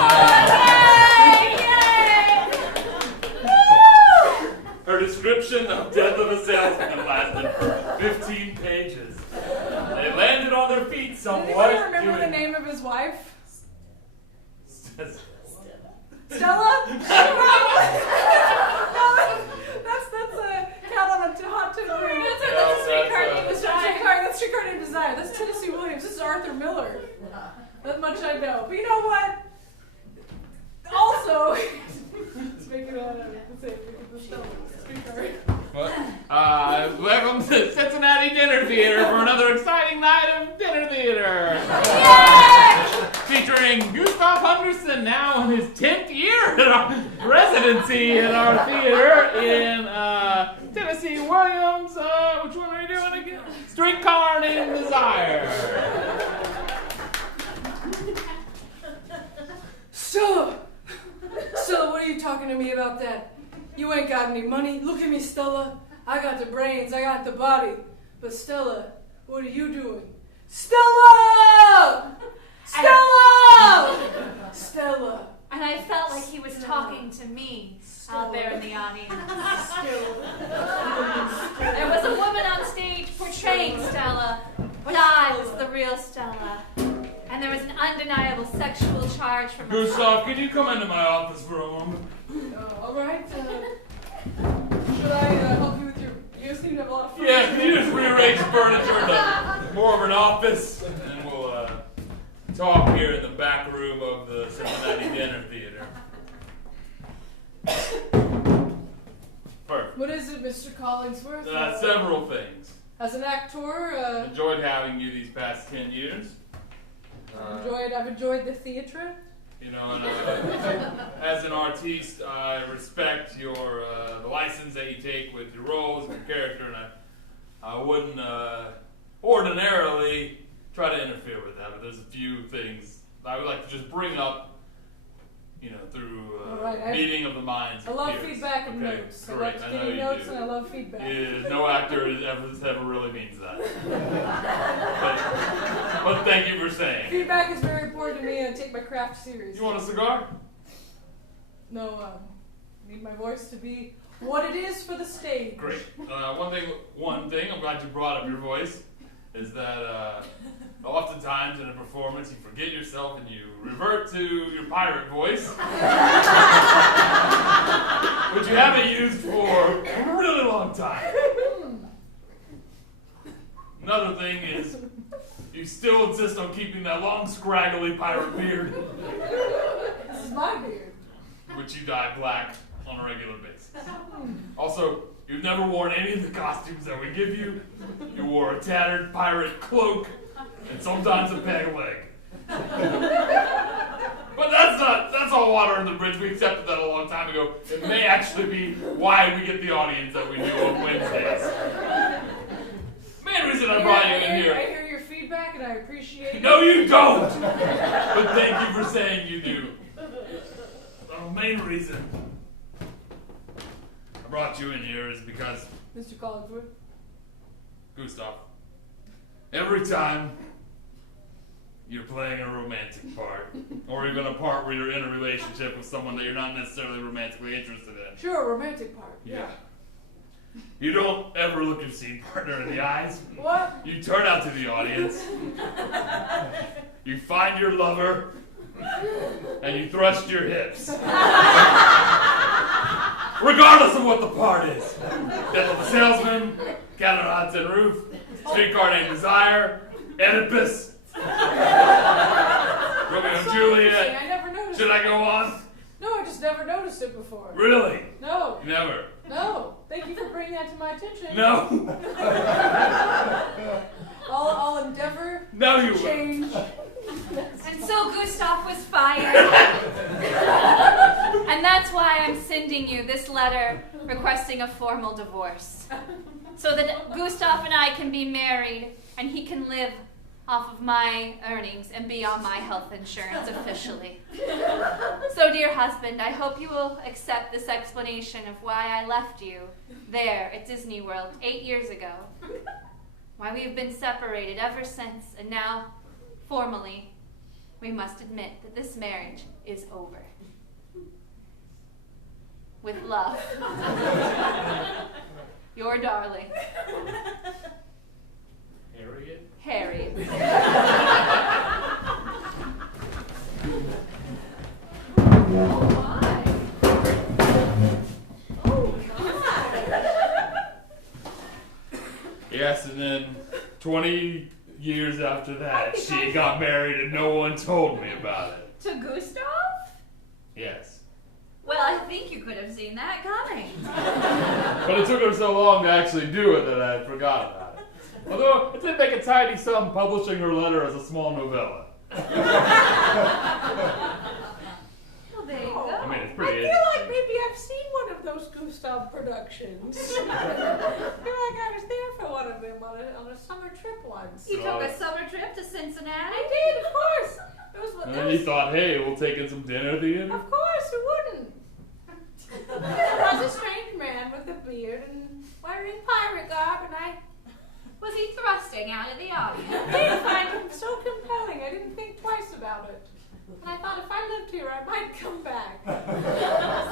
Her description of Death of a Salesman lasted for 15 pages. They landed on their feet somewhat. Anybody remember the name of his wife? Stella? That's a cat on a hot tin roof. That's a streetcar named Desire. That's streetcar named Desire. That's Tennessee Williams. This is Arthur Miller. That much I know. But you know what? Also, let's make it the streetcar. What? Welcome to Cincinnati Dinner Theater for another exciting night of dinner theater. Yay! Featuring Gustav Henderson, now in his 10th year in our residency in our theater in Tennessee Williams. Which one are you doing again? Streetcar Named Desire. Stella, what are you talking to me about that? You ain't got any money. Look at me, Stella. I got the brains, I got the body. But Stella, what are you doing? Stella! Stella! Stella. And I felt like he was talking to me out there in the audience. Stella. There was a woman on stage portraying real Stella. And there was an undeniable sexual charge from her. Gustav, can you come into my office for a moment? All right. Should I help you with your? You seem to have a lot of fun. Yeah, can you just rearrange the furniture into more of an office? And we'll talk here in the back room of the Cincinnati Dinner Theater. Perfect. What is it, Mr. Collingsworth? Several things. As an actor, Enjoyed having you these past 10 years. I've enjoyed the theatre. You know, and as an artiste, I respect your the license that you take with your roles and your character, and I wouldn't ordinarily try to interfere with that. But there's a few things I would like to just bring up, you know, through meeting of the minds. I love peers. feedback and Okay, notes. great. I love I know getting you notes do. and I love feedback. Yeah, no actor ever really means that. but thank you for saying. Feedback is very important to me, and I take my craft seriously. You want a cigar? No, I need my voice to be what it is for the stage. Great. One thing, I'm glad you brought up your voice, is that oftentimes in a performance you forget yourself and you revert to your pirate voice, which you haven't used for a really long time. Another thing is you still insist on keeping that long, scraggly pirate beard, This is my beard. which you dye black on a regular basis. Also, you've never worn any of the costumes that we give you. You wore a tattered pirate cloak and sometimes a peg leg. But that's all water under the bridge. We accepted that a long time ago. It may actually be why we get the audience that we do on Wednesdays. Main reason I brought you in here. I hear your feedback and I appreciate it. No, you don't! But thank you for saying you do. The main reason I brought you in here is because, Mr. Collingsworth. Gustav, every time you're playing a romantic part, or even a part where you're in a relationship with someone that you're not necessarily romantically interested in, Sure, romantic part. yeah, you don't ever look your scene partner in the eyes. What? You turn out to the audience, you find your lover, and you thrust your hips. Regardless of what the part is. Death of a Salesman, Cat on a Hot Tin Roof, Streetcar Named Desire, Oedipus, Romeo and Juliet. I never noticed Should it. I go on? No, I just never noticed it before. Really? No. Never. No. Thank you for bringing that to my attention. No. I'll endeavor No, you to won't. change. And so Gustav was fired. And that's why I'm sending you this letter requesting a formal divorce. So that Gustav and I can be married and he can live off of my earnings and be on my health insurance officially. So dear husband, I hope you will accept this explanation of why I left you there at Disney World 8 years ago. Why we have been separated ever since, and now, formally, we must admit that this marriage is over. With love. Your darling, Harriet? Harriet. Yes, and then 20 years after that, she got married and no one told me about it. To Gustav? Yes. Well, I think you could have seen that coming. But it took her so long to actually do it that I forgot about it. Although, it did make a tidy sum publishing her letter as a small novella. Well, there you go. I mean, it's I pretty feel like maybe I've seen one of those Gustav productions. I feel like I was there for one of them on a summer trip once. You took a summer trip to Cincinnati? I did, of course. It was, And then you thought, hey, we'll take in some dinner at the end? Of course, who wouldn't? There was a strange man with a beard and wearing pirate garb, and I Was he thrusting out of the audience? did find him so compelling. I didn't think twice about it. And I thought if I lived here, I might come back.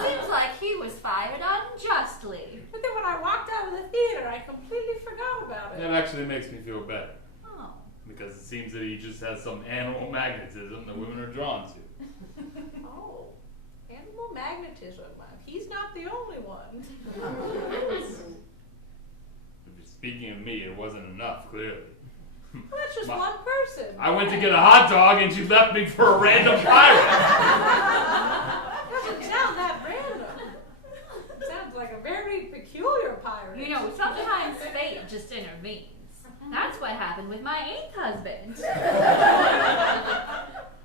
Seems like he was fired unjustly. But then when I walked out of the theater, I completely forgot about it. That actually makes me feel better. Oh. because it seems that he just has some animal magnetism that women are drawn to. Oh, animal magnetism. He's not the only one. Speaking of me, it wasn't enough, clearly. Well, that's just one person. I went to get a hot dog and she left me for a random pirate. Doesn't sound that random. Sounds like a very peculiar pirate. You know, sometimes fate just intervenes. That's what happened with my 8th husband.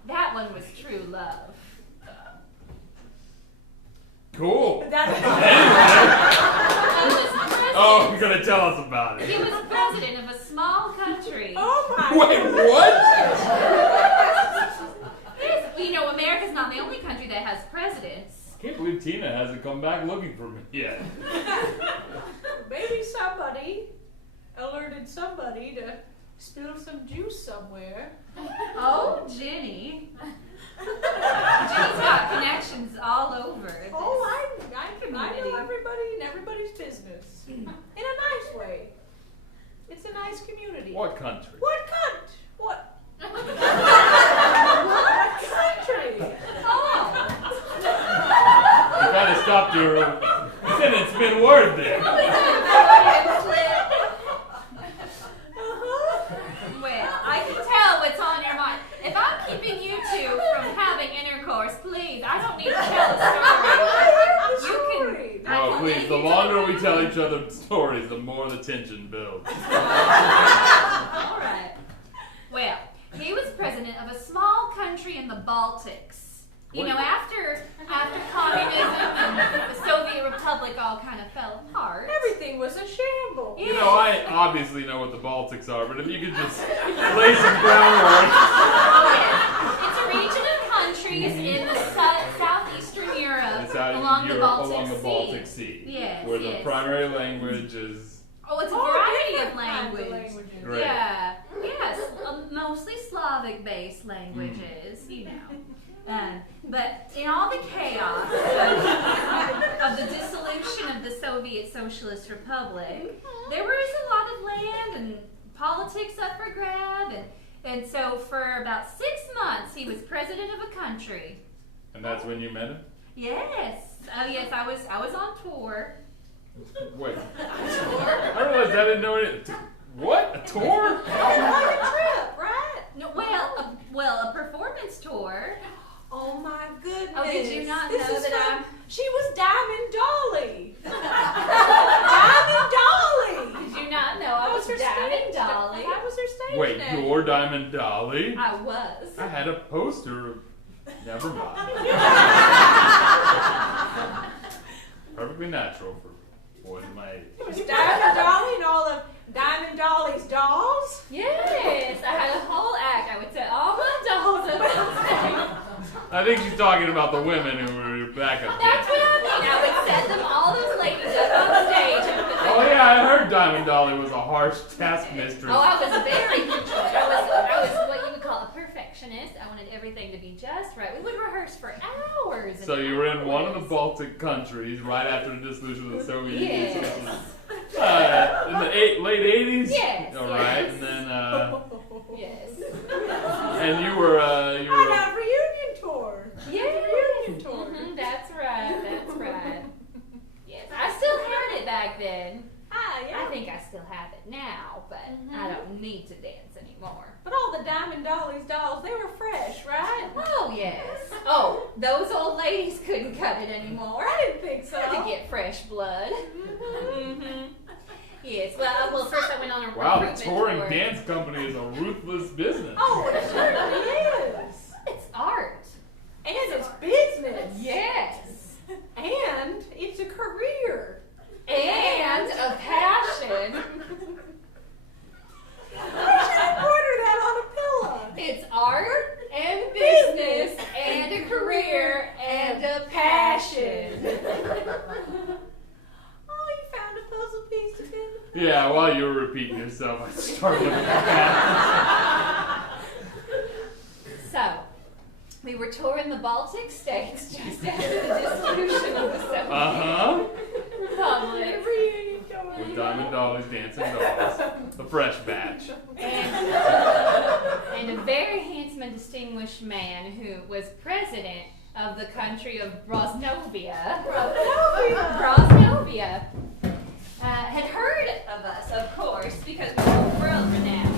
That one was true love. Cool. He was president. Oh, you're gonna tell us about it. He was president of a small country. Oh my Wait, what? Yes, you know, America's not the only country that has presidents. I can't believe Tina hasn't come back looking for me yet. Maybe somebody alerted somebody to spill some juice somewhere. Oh, Jenny. Jenny's got connections all over. Oh, I know everybody and everybody's business. In a nice way. It's a nice community. What country? What country? What? What country? Oh. You gotta stop your sentence mid-word there. Well, I can tell what's on your mind. If I'm keeping you two from having intercourse, please, I don't need to tell a story. I No, can please, leave the you to longer we believe tell it. each other stories, the more the tension builds. All right. Well, he was president of a small country in the Baltics. You know, after communism and the Soviet Republic all kind of fell apart. Everything was a shambles. You know, I obviously know what the Baltics are, but if you could just lay some groundwork. Oh, yes. It's a region of countries in the southeastern Europe, It's out in along Europe, the Baltic along the Sea. Baltic Sea. Yes, Where the yes. primary language is. Oh, it's a Oh, variety of different kinds of languages. languages. Right. Yeah, yes, mostly Slavic-based languages, you know. But in all the chaos of the dissolution of the Soviet Socialist Republic, there was a lot of land and politics up for grab, and so for about 6 months he was president of a country. And that's when you met him? Yes, oh yes, I was on tour. Wait. I realized I didn't know it. What? A tour? Like a trip, right? No, well, a performance tour. Oh my goodness. Oh, did you not This know is that from- She was Diamond Dolly. Diamond Dolly. Did you not know I That was her Diamond stage Dolly? That was her stage Wait, name. you're Diamond Dolly? I was. I had a poster of. Never mind. Perfectly natural for boys my age. It was Diamond Dolly and all of Diamond Dolly's dolls. Yes, I had a whole act. I would set all my dolls up on stage. I think she's talking about the women who were back up That's there. what I mean. I would set them, all those ladies up on stage. And put them Oh yeah, I heard Diamond Dolly was a harsh taskmistress. Oh, I was very controlled. I was what you would call a perfectionist. I wanted everything to be just right. We would rehearse for hours. and So you were in one of the hours. Baltic countries right after the dissolution of the Soviet Yes. Union. In the late 80s? Yes, All right, yes. and then, Yes. and you were, On a reunion tour. Yes. Reunion tour. That's right. That's right. Yes, I still had it back then. Ah, yeah. I think I still have it now, but I don't need to dance anymore. But all the Diamond Dolly's dolls, they were fresh, right? Oh yes. Oh, those old ladies couldn't cut it anymore. I didn't think so. I had to get fresh blood. Mm-hmm. Yes. Well, first I went on a wow, the recruitment touring tour. dance company is a ruthless business. Oh, it certainly is. It's art. And it's business. Yes. And it's a career. And a passion. Why should I order that on a pillow? It's art and business and a career and a passion. Oh, you found a puzzle piece to fit in the puzzle. Yeah, while you were repeating yourself, I started with that. So, we were touring the Baltic states just after the dissolution of the Soviet Republic. Reunion tour. With Diamond Dolly's Dancing Dolls, the fresh batch. And man who was president of the country of Brosnovia, had heard of us, of course, because we were world renowned,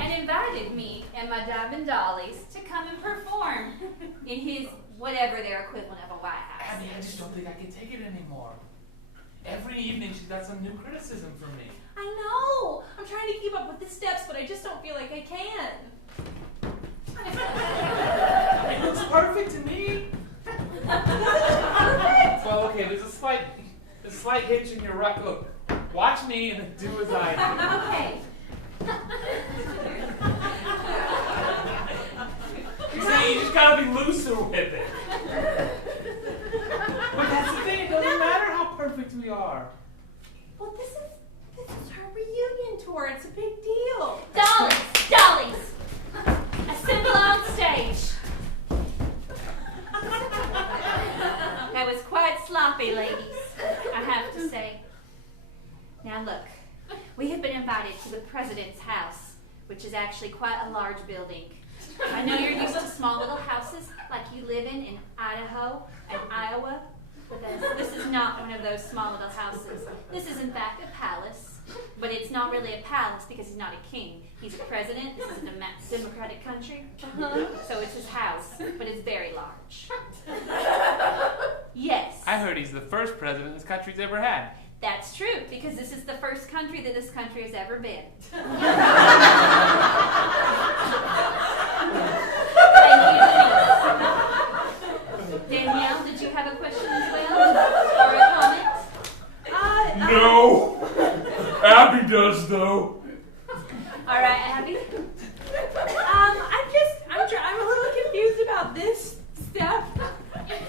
and invited me and my diamond dollies to come and perform in his whatever their equivalent of a White House. Abby, I just don't think I can take it anymore. Every evening she's got some new criticism for me. I know. I'm trying to keep up with the steps, but I just don't feel like I can. It looks perfect to me. Perfect. Well, okay, there's a slight hitch in your rut. Look, watch me and do as I do. Okay. You see, you just gotta be looser with it. But that's the thing, it doesn't matter how perfect we are. Well, this is her reunion tour. It's a big deal. Dollies! Assemble on stage. That was quite sloppy, ladies, I have to say. Now look, we have been invited to the president's house, which is actually quite a large building. I know you're used to small little houses like you live in Idaho and Iowa, but this is not one of those small little houses. This is in fact a palace, but it's not really a palace because he's not a king. He's a president. This is a democratic country, so it's his house, but it's very large. Yes. I heard he's the first president this country's ever had. That's true, because this is the first country that this country has ever been. Thank you, Denise. Danielle, did you have a question as well? Or a comment? No! Abby does, though. All right, Abby. I'm a little confused about this step.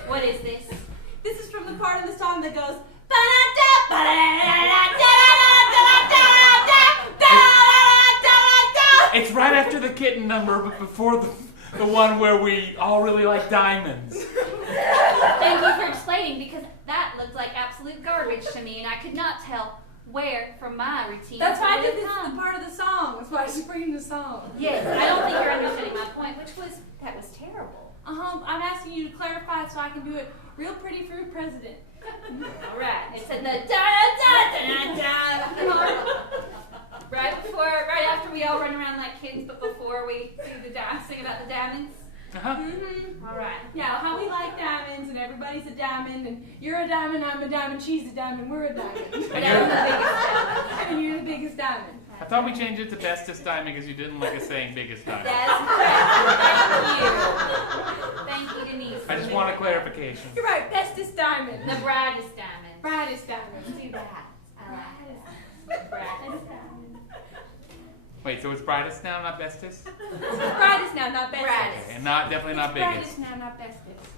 What is this? This is from the part of the song that goes. It's right after the kitten number, but before the one where we all really like diamonds. Thank you for explaining, because that looked like absolute garbage to me, and I could not tell where from my routine. That's why I would did have this come. the part of the song. That's why I was bringing the song. Yes, I don't think you're understanding my point, which was that was terrible. I'm asking you to clarify so I can do it real pretty for president. All right, it said the da-da-da-da-da-da. Right after we all run around like kids, but before we do the sing about the diamonds. Uh-huh. Mm-hmm. All right. Yeah, how we like diamonds, and everybody's a diamond, and you're a diamond, I'm a diamond, she's a diamond, we're a diamond. But I'm the biggest diamond. And you're the biggest diamond. I thought we changed it to bestest diamond because you didn't like us saying biggest diamond. That's correct. Thank you, Denise. I just want a clarification. You're right, bestest diamond. The brightest diamond. Brightest diamond. Too bad. I like it. Brightest diamond. Wait, so it's brightest now, not bestest? Brightest now, not bestest. Brightest. Okay, and definitely not biggest. Brightest now, not bestest.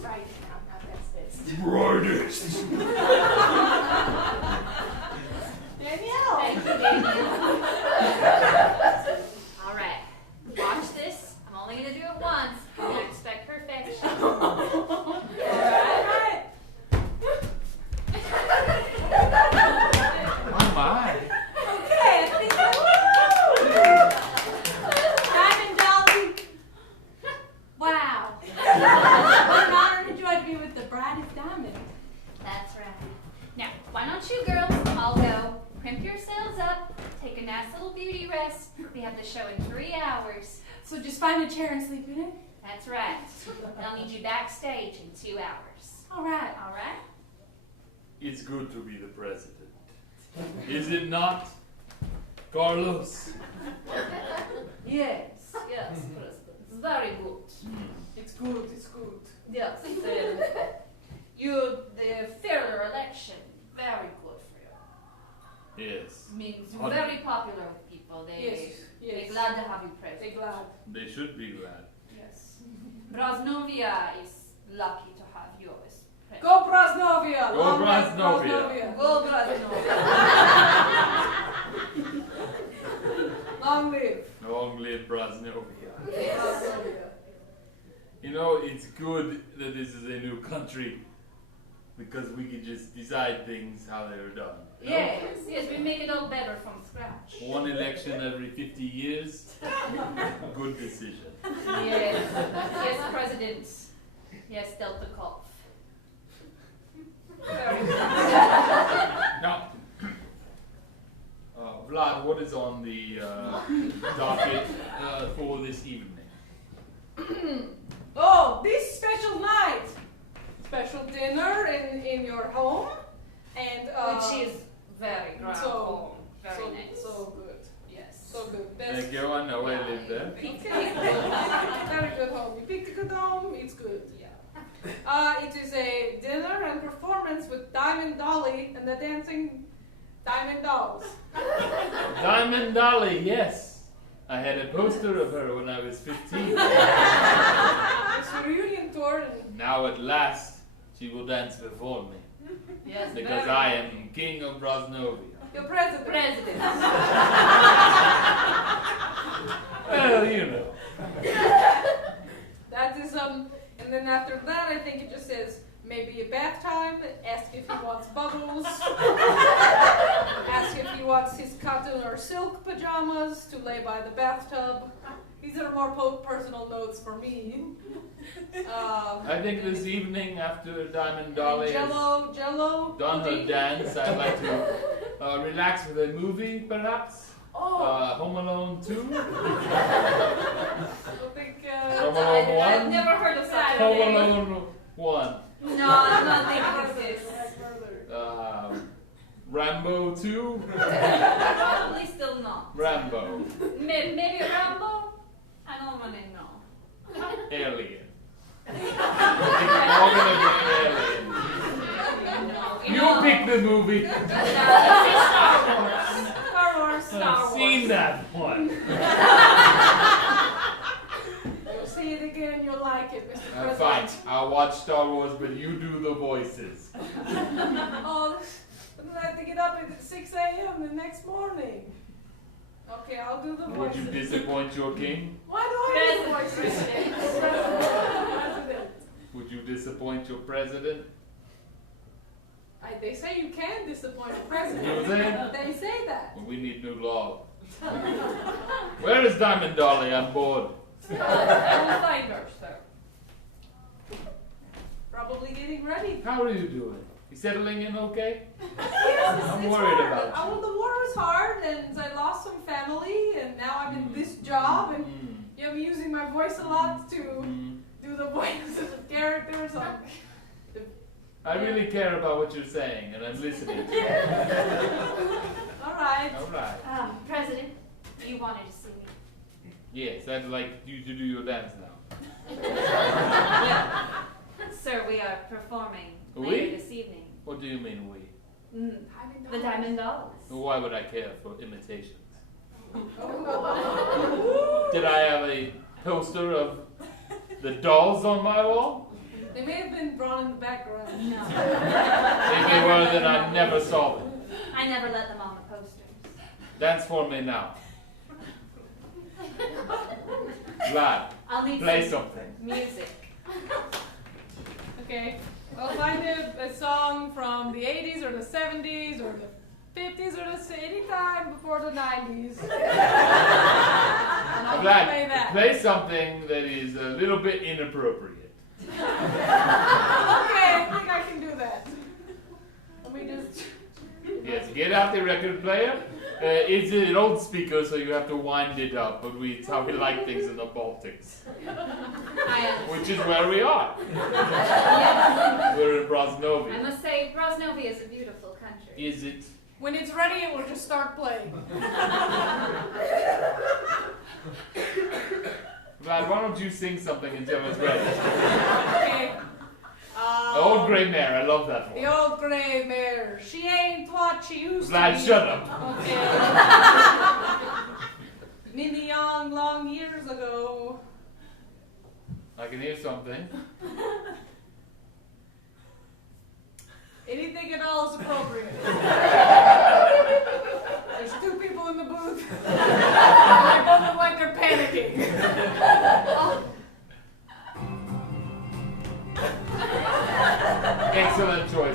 Brightest now, not bestest. Brightest. Danielle. Thank you, Danielle. All right. Watch this. I'm only going to do it once. Don't expect perfection. All right. Oh my. Okay, I think Diamond Dolly. Wow. What an honor and a joy to be with the brightest diamond. That's right. Now, why don't you girls all go primp yourselves up, take a nice little beauty rest. We have the show in 3 hours. So just find a chair and sleep in it? That's right. They'll need you backstage in 2 hours. All right. All right? It's good to be the president. Is it not, Carlos? Yes, President. It's very good. It's good, it's good. Yes. The fairer election, very good for you. Yes. Means How do- very popular with people. They're Yes. glad to have you They're present. glad. They should be glad. Yes. Brosnovia is lucky to have you as present. Go Brosnovia! Go Long live Brosnovia. Go Brosnovia. Long live. Long live Brosnovia. Brosnovia. You know, it's good that this is a new country. because we could just decide things how they were done. you know? Yes, we make it all better from scratch. One election every 50 years. Good decision. Yes, President. Yes, Delta Cough. Now, Vlad, what is on the docket for this evening? Oh, this special night, special dinner in your home, and Which is very grand home. Very so, nice. so good. Yes. So good. Thank you, I know I live there. Very good home. You picked a good home. It's good. Yeah. It is a dinner and performance with Diamond Dolly and the dancing Diamond Dolls. Diamond Dolly, yes. I had a poster of her when I was 15. It's a reunion tour. And Now at last, she will dance before me. Yes, Because very I am king of Brosnovia. your president. President. Well, you know. That is and then after that, I think it just says maybe a bath time. Ask if he wants bubbles. Ask if he wants his cotton or silk pajamas to lay by the bathtub. These are more personal notes for me. I think this evening, after Diamond Dolly has Jello. done her pudding. dance, I'd like to relax with a movie, perhaps. Home Alone 2. I think. Home Alone 1. I've never heard of that. Home Alone 1. No, I don't think it exists. Rambo 2. Probably still not. Rambo. Maybe Rambo? I don't want to know. Alien. All gonna be Alien. You pick the movie. Star Wars. I've seen that one. You'll see it again. You'll like it, Mr. President. Fine. I'll watch Star Wars, but you do the voices. Oh, I'm gonna have to get up at 6 a.m. the next morning. Okay, I'll do the Would voices. you disappoint your king? Why do I do the voices? President. Would you disappoint your president? They say you can disappoint the president. You say? They say that. Well, we need new law. Where is Diamond Dolly on board? I will find her, sir. Probably getting ready. How are you doing? You settling in okay? Yes, I'm it's worried hard. about you. Well, the war was hard, and I lost some family, and now I'm in this job, and I'm using my voice a lot to do the voices of characters. I really care about what you're saying, and I'm listening to you. All right. All right. President, you wanted to see me. Yes, I'd like you to do your dance now. Sir, we are performing We? later this evening. What do you mean we? The Diamond Dolls. Why would I care for imitations? Did I have a poster of the dolls on my wall? They may have been drawn in the background. No. If they were, then I never saw them. I never let them on the posters. Dance for me now. Vlad, I'll need play some something. music. Okay. I'll find a song from the 80s or the 70s or the 50s or any time before the 90s. And I'll play Vlad, that. play something that is a little bit inappropriate. Okay, I think I can do that. Let me just. Yes, get out the record player. It's an old speaker, so you have to wind it up, but it's how we like things in the Baltics. Which is where we are. We're in I Brosnovia. must say, Brosnovia is a beautiful country. Is it? When it's ready, it will just start playing. Vlad, why don't you sing something until it's ready? Okay. The Old Grey Mare, I love that The one. old gray mare. She ain't what she used to Vlad, be. shut up. Okay. Many long years ago. I can hear something. Anything at all is appropriate. There's two people in the booth. They both look like they're panicking. Excellent choice.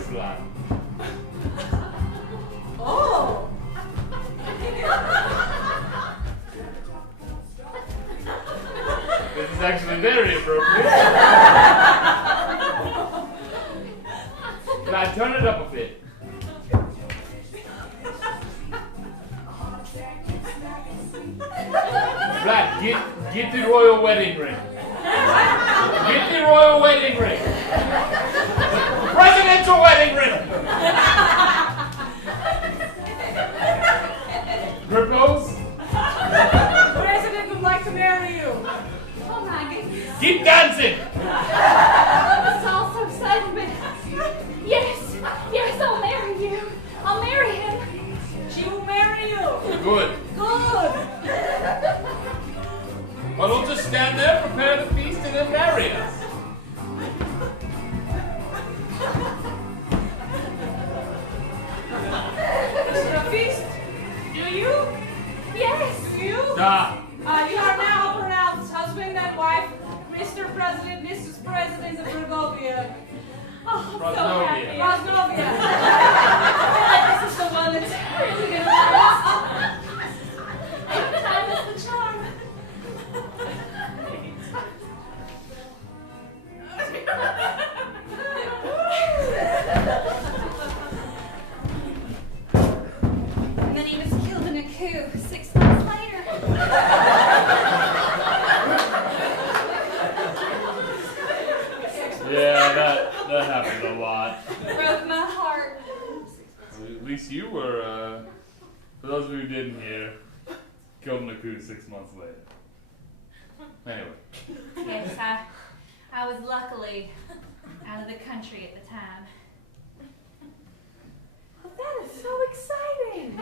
very appropriate. Can I turn it up a bit? Right, get the royal wedding ring. Get the royal wedding ring. Presidential wedding ring. Cripples, The president would like to marry you. Oh my goodness. keep dancing. It's all so sudden, but yes, I'll marry you. I'll marry him. She will marry you. Good. Good. Why don't just stand there, prepare the feast, and then marry us? The feast. Do you? Yes. Do you? Stop. You are now pronounced husband and wife, Mr. President, Mrs. President of Rogovia. Oh, I'm so happy. Rosgovia. I feel like this is the one that's really gonna last. Time is the charm. And then he was killed in a coup 6 months later. Yeah, that happened a lot. Broke my heart. At least you were, for those of you who didn't hear, killed in a coup 6 months later. Anyway. Yes, I was luckily out of the country at the time. That is so exciting.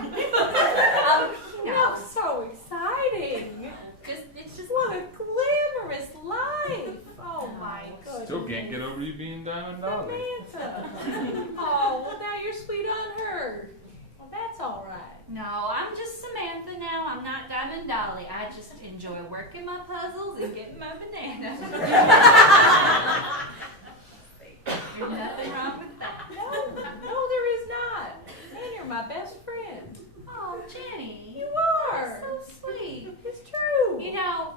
You know, So exciting. it's just What a glamorous life. Oh my goodness. Still can't get over you being Diamond Dolly. Samantha. Oh, well now you're sweet on her. Well, that's all right. no, I'm just Samantha now. I'm not Diamond Dolly. I just enjoy working my puzzles and getting my bananas. There's nothing wrong with that. No, there is not. And you're my best friend. Oh, Jenny. You are. So sweet. It's true. You know,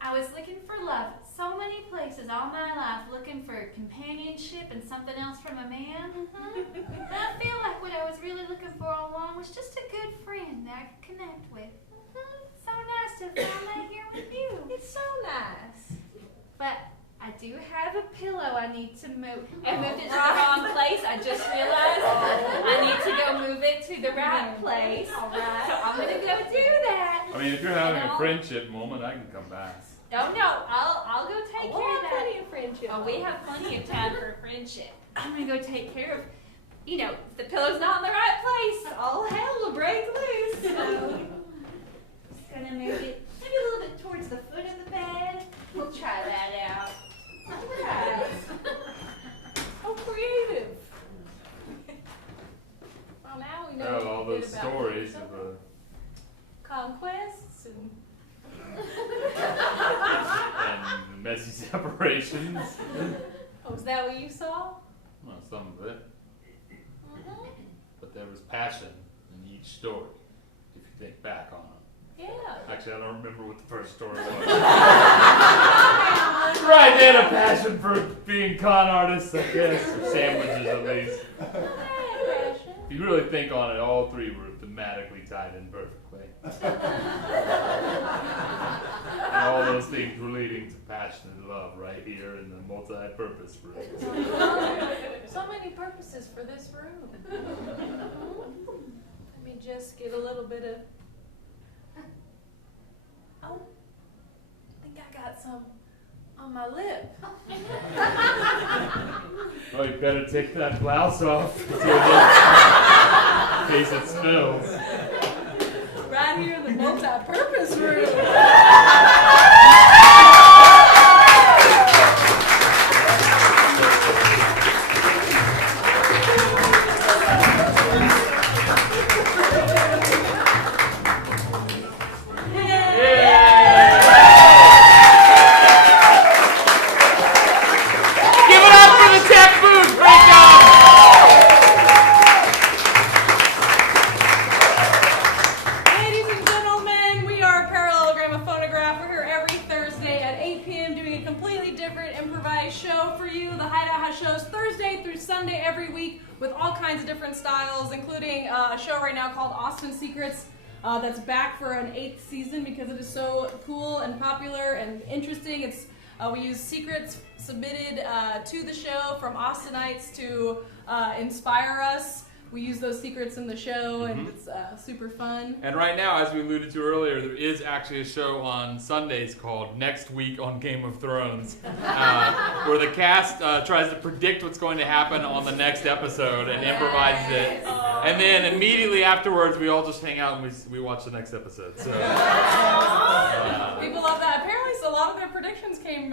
I was looking for love so many places all my life, looking for companionship and something else from a man. And I feel like what I was really looking for all along was just a good friend that I could connect with. So nice to finally here with you. It's so nice. But I do have a pillow I need to move. I moved it to the wrong place. I just realized I need to go move it to the right place. All right. So I'm gonna go do that. I mean, if you're having a friendship moment, I can come back. Oh no, I'll go take We'll care of have that. plenty of friendship. Oh, we have plenty of time for a friendship. I'm gonna go take care of, if the pillow's not in the right place, all hell will break loose. So, just gonna move it maybe a little bit towards the foot of the bed. We'll try that out. Right. Oh, creative. Well, now we know Well, all a bit those about stories some of conquests and and messy separations. oh, is that what you saw? Well, some of it. But there was passion in each story, if you think back on them. Yeah. Actually, I don't remember what the first story was. Right, they had a passion for being con artists, I guess, or sandwiches at least. Passion. If you really think on it, all three were thematically tied in perfectly. And all those things were leading to passion and love right here in the multi-purpose room. So many purposes for this room. Let me just get a little bit of. Oh, I think I got some on my lip. Well, you better take that blouse off in case it smells. Right here in the multi-purpose room. Give it up for the tech booth breakdown! Ladies and gentlemen, we are Paralellogramophonograph. We're here every kinds of different styles, including a show right now called Austin Secrets. That's back for an 8th season because it is so cool and popular and interesting. We use secrets submitted to the show from Austinites to inspire us. We use those secrets in the show, and it's super fun. And right now, as we alluded to earlier, there is actually a show on Sundays called Next Week on Game of Thrones, where the cast tries to predict what's going to happen on the next episode and improvises it. And then immediately afterwards, we all just hang out and we watch the next episode. So people love that. Apparently, so a lot of their predictions came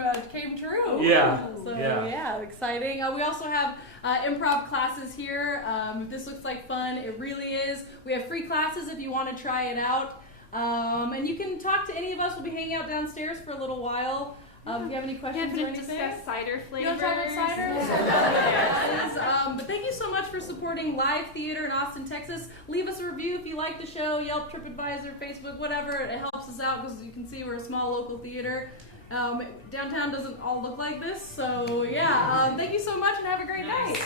true. Yeah. So yeah, exciting. We also have improv classes here. If this looks like fun, it really is. We have free classes if you want to try it out. And you can talk to any of us. We'll be hanging out downstairs for a little while. If you have any questions or anything. Discuss cider You flavors. want to talk about cider? But thank you so much for supporting live theater in Austin, Texas. Leave us a review if you like the show. Yelp, TripAdvisor, Facebook, whatever. It helps us out because you can see we're a small local theater. Downtown doesn't all look like this, so yeah. Thank you so much and have a great night.